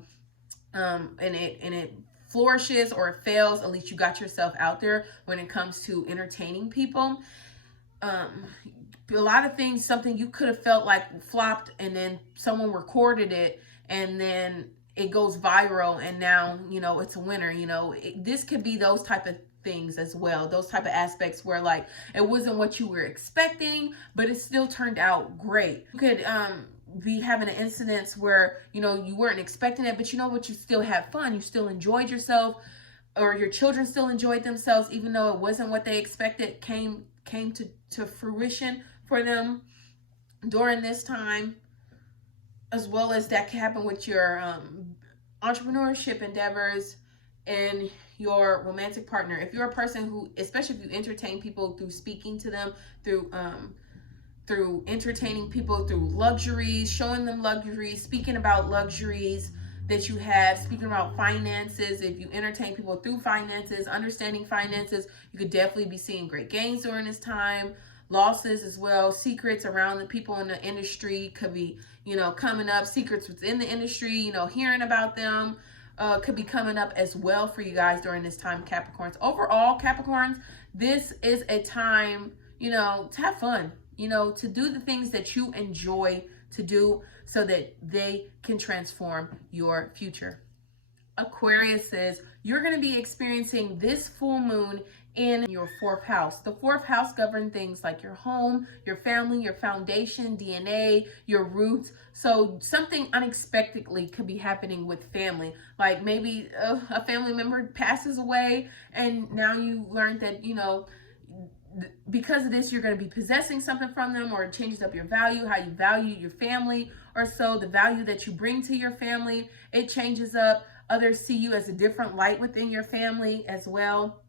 it flourishes or it fails, at least you got yourself out there when it comes to entertaining people. A lot of things, something you could have felt like flopped, and then someone recorded it, and then it goes viral, and now, it's a winner. This could be those type of things as well. Those type of aspects where, like, it wasn't what you were expecting, but it still turned out great. You could be having an incident where, you weren't expecting it, but you still had fun. You still enjoyed yourself, or your children still enjoyed themselves, even though it wasn't what they expected, came to fruition for them during this time. As well as that can happen with your entrepreneurship endeavors and your romantic partner. If you're a person who, especially if you entertain people through speaking to them, through entertaining people through luxuries, showing them luxuries, speaking about luxuries that you have, speaking about finances. If you entertain people through finances, understanding finances, you could definitely be seeing great gains during this time. Losses as well. Secrets around the people in the industry could be, coming up. Secrets within the industry, hearing about them could be coming up as well for you guys during this time, Capricorns. Overall, Capricorns, this is a time, to have fun, to do the things that you enjoy to do, so that they can transform your future. Aquarius says you're going to be experiencing this full moon in your fourth house. The fourth house governs things like your home, your family, your foundation, DNA, your roots. So something unexpectedly could be happening with family. Like maybe a family member passes away, and now you learned that, because of this, you're going to be possessing something from them, or it changes up your value, how you value your family, or so the value that you bring to your family, it changes up. Others see you as a different light within your family as well.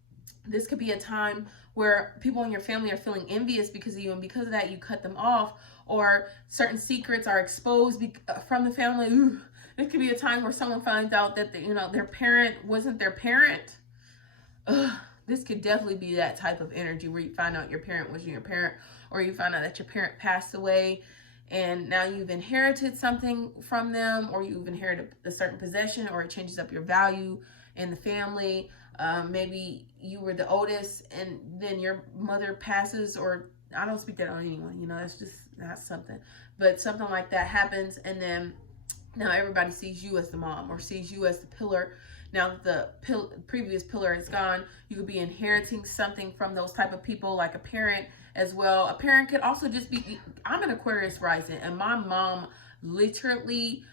This could be a time where people in your family are feeling envious because of you, and because of that, you cut them off, or certain secrets are exposed from the family. Ooh, it could be a time where someone finds out that their parent wasn't their parent. This could definitely be that type of energy where you find out your parent wasn't your parent, or you find out that your parent passed away, and now you've inherited something from them, or you've inherited a certain possession, or it changes up your value in the family. Maybe you were the oldest and then your mother passes, or I don't speak that on anyone, you know, that's just not something, but something like that happens, and then now everybody sees you as the mom or sees you as the pillar. Now that the previous pillar is gone, you could be inheriting something from those type of people, like a parent as well. A parent could also just be, I'm an Aquarius rising, and my mom literally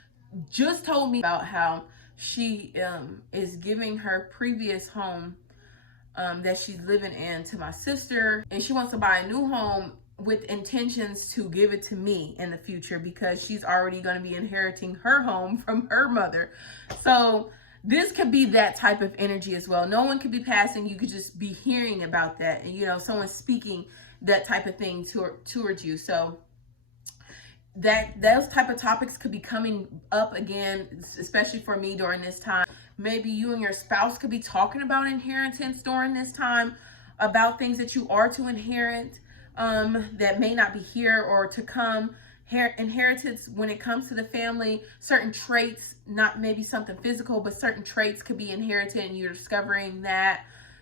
just told me about how she is giving her previous home that she's living in to my sister, and she wants to buy a new home with intentions to give it to me in the future because she's already going to be inheriting her home from her mother. So this could be that type of energy as well. No one could be passing, you could just be hearing about that, and you know, someone speaking that type of thing towards you. So that those type of topics could be coming up again, especially for me during this time. Maybe you and your spouse could be talking about inheritance during this time, about things that you are to inherit that may not be here or to come. Inheritance when it comes to the family, certain traits, not maybe something physical, but certain traits could be inherited, and you're discovering that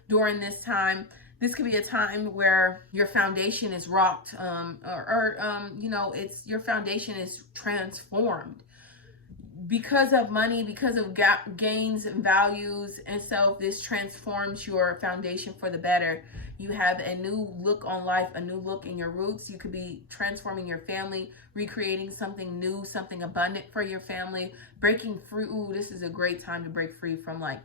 during this time. This could be a time where your foundation is rocked, you know, it's your foundation is transformed because of money, because of gains and values, and so this transforms your foundation for the better. You have a new look on life, a new look in your roots. You could be transforming your family, recreating something new, something abundant for your family, breaking free. Ooh, this is a great time to break free from like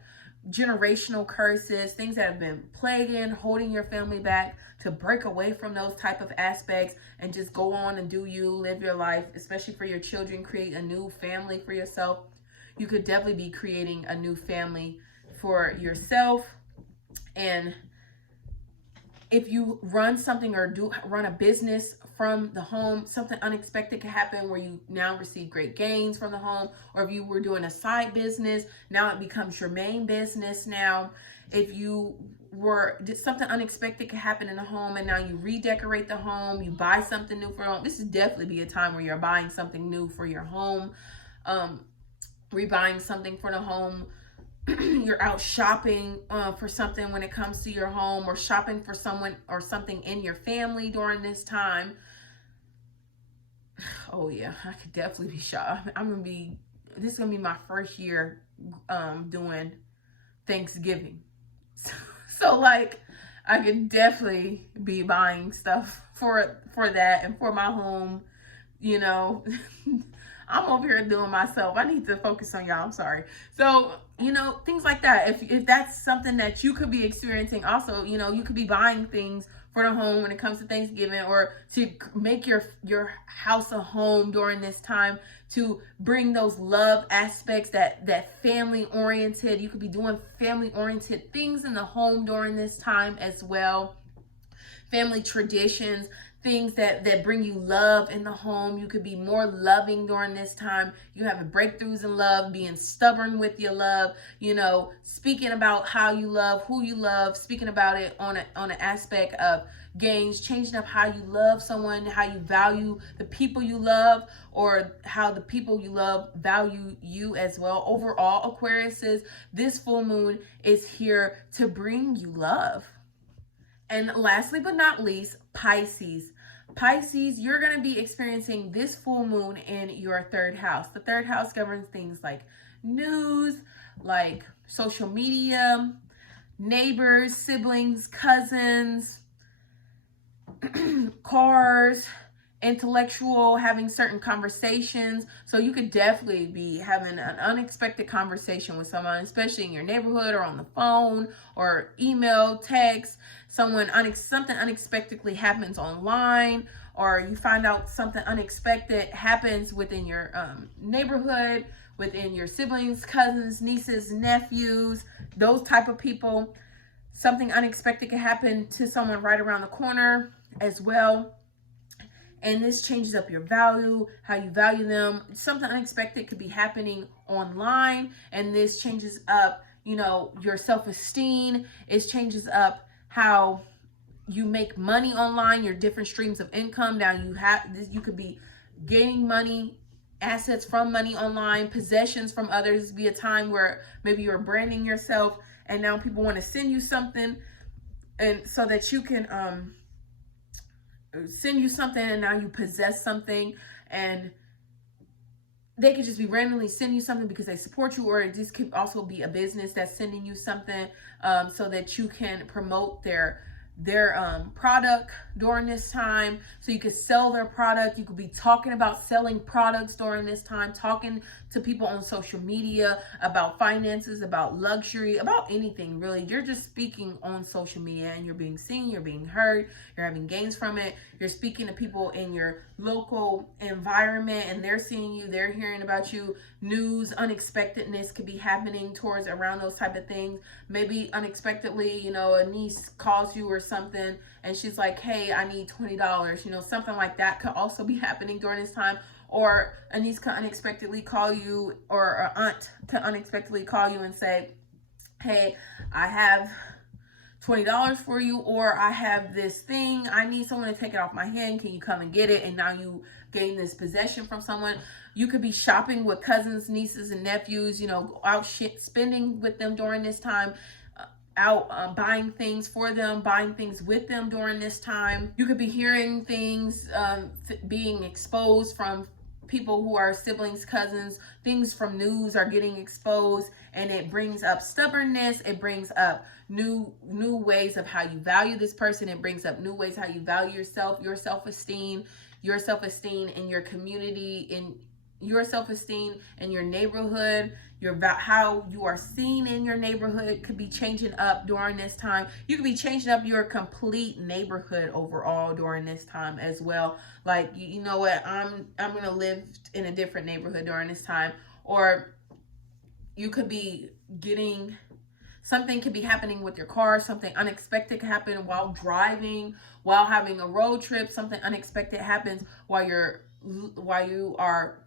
generational curses, things that have been plaguing, holding your family back, to break away from those type of aspects and just go on and do you, live your life, especially for your children, create a new family for yourself. You could definitely be creating a new family for yourself. And if you run something or run a business from the home, something unexpected could happen where you now receive great gains from the home. Or if you were doing a side business, now it becomes your main business now. If you were, something unexpected could happen in the home, and now you redecorate the home, you buy something new for home. This would definitely be a time where you're buying something new for your home, rebuying something for the home. You're out shopping for something when it comes to your home, or shopping for someone or something in your family during this time. Oh yeah, I could definitely be shopping. This is gonna be my first year doing Thanksgiving. So like, I could definitely be buying stuff for that and for my home, you know. I'm over here doing myself. I need to focus on y'all. I'm sorry. So, you know, things like that. If that's something that you could be experiencing also, you know, you could be buying things for the home when it comes to Thanksgiving, or to make your house a home during this time, to bring those love aspects, that family oriented. You could be doing family oriented things in the home during this time as well. Family traditions, things that bring you love in the home. You could be more loving during this time. You having breakthroughs in love, being stubborn with your love, you know, speaking about how you love, who you love, speaking about it on an aspect of gains, changing up how you love someone, how you value the people you love, or how the people you love value you as well. Overall, Aquarius, this full moon is here to bring you love. And lastly but not least, Pisces. Pisces, you're going to be experiencing this full moon in your third house. The third house governs things like news, like social media, neighbors, siblings, cousins, cars, intellectual, having certain conversations. So you could definitely be having an unexpected conversation with someone, especially in your neighborhood or on the phone or email, text. Something unexpectedly happens online, or you find out something unexpected happens within your neighborhood, within your siblings, cousins, nieces, nephews, those type of people. Something unexpected can happen to someone right around the corner as well. And this changes up your value, how you value them. Something unexpected could be happening online, and this changes up, you know, your self-esteem. It changes up how you make money online, your different streams of income. Now you could be gaining money, assets from money online, possessions from others. Be a time where maybe you're branding yourself and now people want to send you something, and so that you can send you something, and now you possess something, and they could just be randomly sending you something because they support you, or it just could also be a business that's sending you something so that you can promote their product during this time, so you could sell their product. You could be talking about selling products during this time, talking to people on social media about finances, about luxury, about anything really. You're just speaking on social media, and you're being seen, you're being heard, you're having gains from it. You're speaking to people in your local environment, and they're seeing you, they're hearing about you. News, unexpectedness could be happening towards around those type of things. Maybe unexpectedly, you know, a niece calls you or something, and she's like, hey, I need $20, you know, something like that could also be happening during this time. Or a niece could unexpectedly call you, or an aunt could unexpectedly call you and say, hey, I have $20 for you, or I have this thing, I need someone to take it off my hand, can you come and get it? And now you gain this possession from someone. You could be shopping with cousins, nieces, and nephews, you know, out spending with them during this time, out buying things for them, buying things with them during this time. You could be hearing things being exposed from people who are siblings, cousins. Things from news are getting exposed, and it brings up stubbornness. It brings up new ways of how you value this person. It brings up new ways how you value yourself, your self-esteem in your community, in your self-esteem in your neighborhood, how you are seen in your neighborhood could be changing up during this time. You could be changing up your complete neighborhood overall during this time as well. Like, you know what, I'm gonna live in a different neighborhood during this time. Or you could be getting something, could be happening with your car. Something unexpected could happen while driving, while having a road trip. Something unexpected happens while you are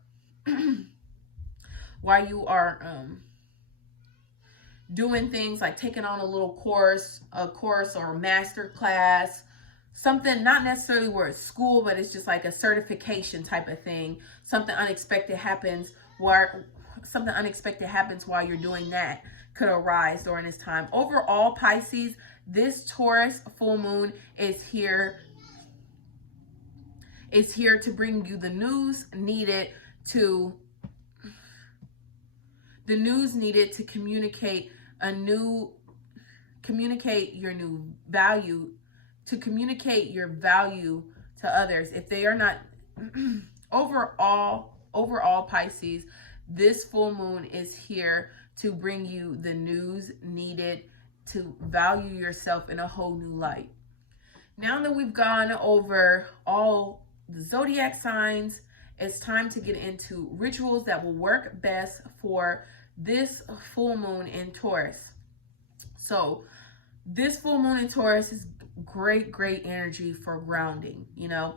doing things like taking on a little course or a master class, something not necessarily where it's school, but it's just like a certification type of thing. Something unexpected happens while you're doing that could arise during this time. Overall, Pisces, this Taurus full moon is here to bring you the news needed to communicate your new value, to communicate your value to others. If they are not overall Pisces, this full moon is here to bring you the news needed to value yourself in a whole new light. Now that we've gone over all the zodiac signs, it's time to get into rituals that will work best for this full moon in Taurus. So this full moon in Taurus is great energy for grounding, you know,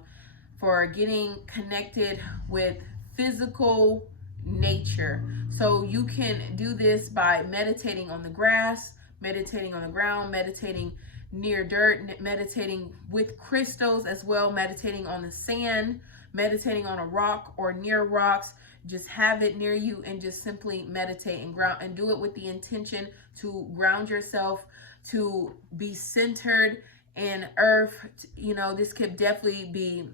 for getting connected with physical nature. So you can do this by meditating on the grass, meditating on the ground, meditating near dirt, meditating with crystals as well, meditating on the sand, meditating on a rock or near rocks. Just have it near you and just simply meditate and ground, and do it with the intention to ground yourself, to be centered in earth. You know, this could definitely be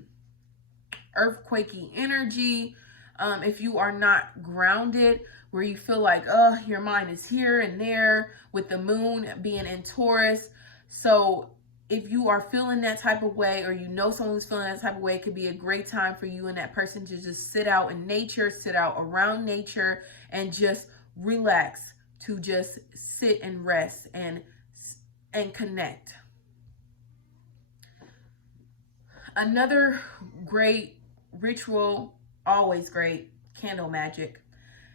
earthquakey energy. If you are not grounded, where you feel like, oh, your mind is here and there, with the moon being in Taurus. So if you are feeling that type of way, or you know someone who's feeling that type of way, it could be a great time for you and that person to just sit out in nature, sit out around nature, and just relax, to just sit and rest and connect. Another great ritual, always great, candle magic.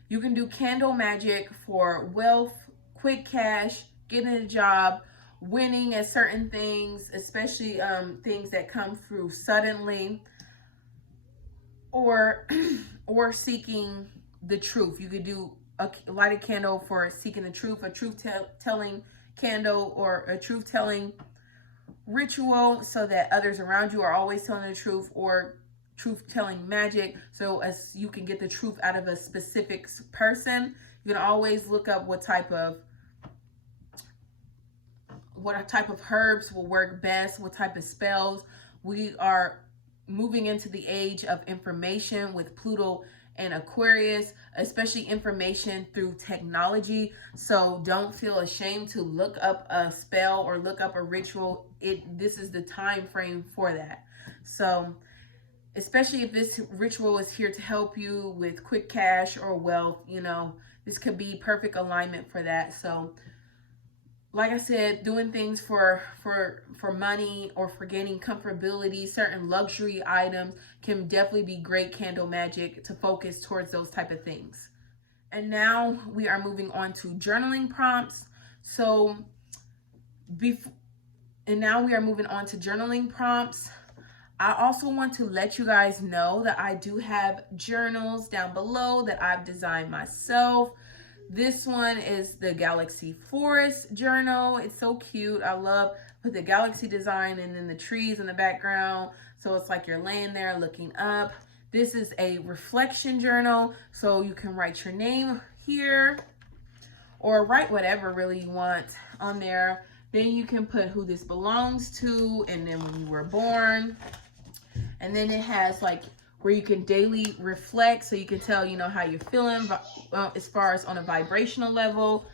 You can do candle magic for wealth, quick cash, getting a job, winning at certain things, especially things that come through suddenly, or seeking the truth. You could do light a candle for seeking the truth, a truth-telling candle, or a truth-telling ritual, so that others around you are always telling the truth, or truth-telling magic, so as you can get the truth out of a specific person. You can always look up what type of what type of herbs will work best, what type of spells. We are moving into the age of information with Pluto and Aquarius, especially information through technology. So don't feel ashamed to look up a spell or look up a ritual. This is the time frame for that. So especially if this ritual is here to help you with quick cash or wealth, you know, this could be perfect alignment for that. So like I said, doing things for money or for gaining comfortability, certain luxury items can definitely be great candle magic to focus towards those type of things. And now we are moving on to journaling prompts. Now we are moving on to journaling prompts. I also want to let you guys know that I do have journals down below that I've designed myself. This one is the Galaxy Forest journal. It's so cute. I love put the galaxy design and then the trees in the background. So it's like you're laying there looking up. This is a reflection journal. So you can write your name here or write whatever really you want on there. Then you can put who this belongs to and then when you were born. And then it has like where you can daily reflect, so you can tell, you know, how you're feeling as far as on a vibrational level,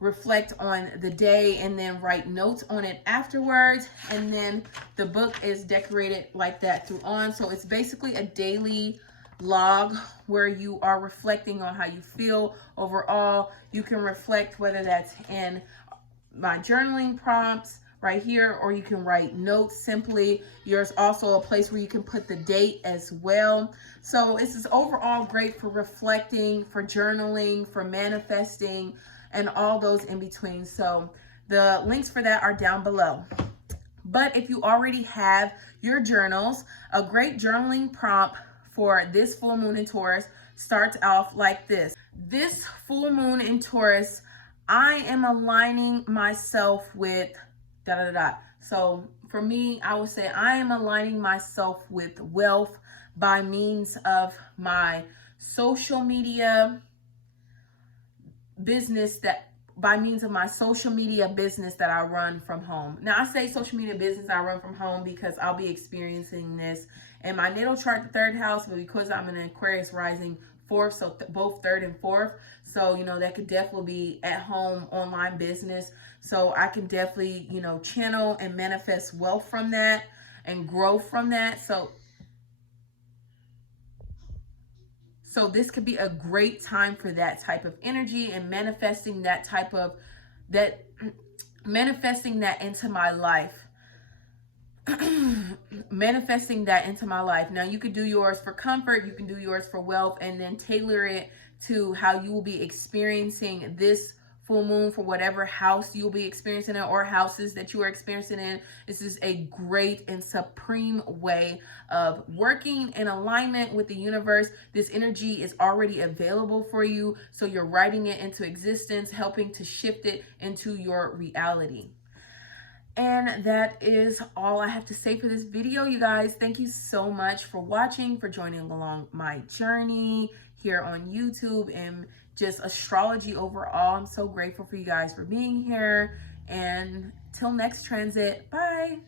reflect on the day, and then write notes on it afterwards. And then the book is decorated like that through on. So it's basically a daily log where you are reflecting on how you feel overall. You can reflect whether that's in my journaling prompts right here, or you can write notes simply. There's also a place where you can put the date as well. So this is overall great for reflecting, for journaling, for manifesting, and all those in between. So the links for that are down below. But if you already have your journals, a great journaling prompt for this full moon in Taurus starts off like this. This full moon in Taurus, I am aligning myself with da da da. So for me, I would say I am aligning myself with wealth by means of my social media business that I run from home. Now I say social media business I run from home because I'll be experiencing this in my natal chart, the third house, but because I'm in an Aquarius rising fourth, so both third and fourth. So, you know, that could definitely be at home online business. So I can definitely, you know, channel and manifest wealth from that and grow from that. So this could be a great time for that type of energy and manifesting that into my life. Manifesting that into my life. Now you could do yours for comfort, you can do yours for wealth, and then tailor it to how you will be experiencing this full moon for whatever house you'll be experiencing it or houses that you are experiencing in. This is a great and supreme way of working in alignment with the universe. This energy is already available for you, so you're writing it into existence, helping to shift it into your reality. And that is all I have to say for this video, you guys. Thank you so much for watching, for joining along my journey here on YouTube and just astrology overall. I'm so grateful for you guys for being here. And till next transit, bye.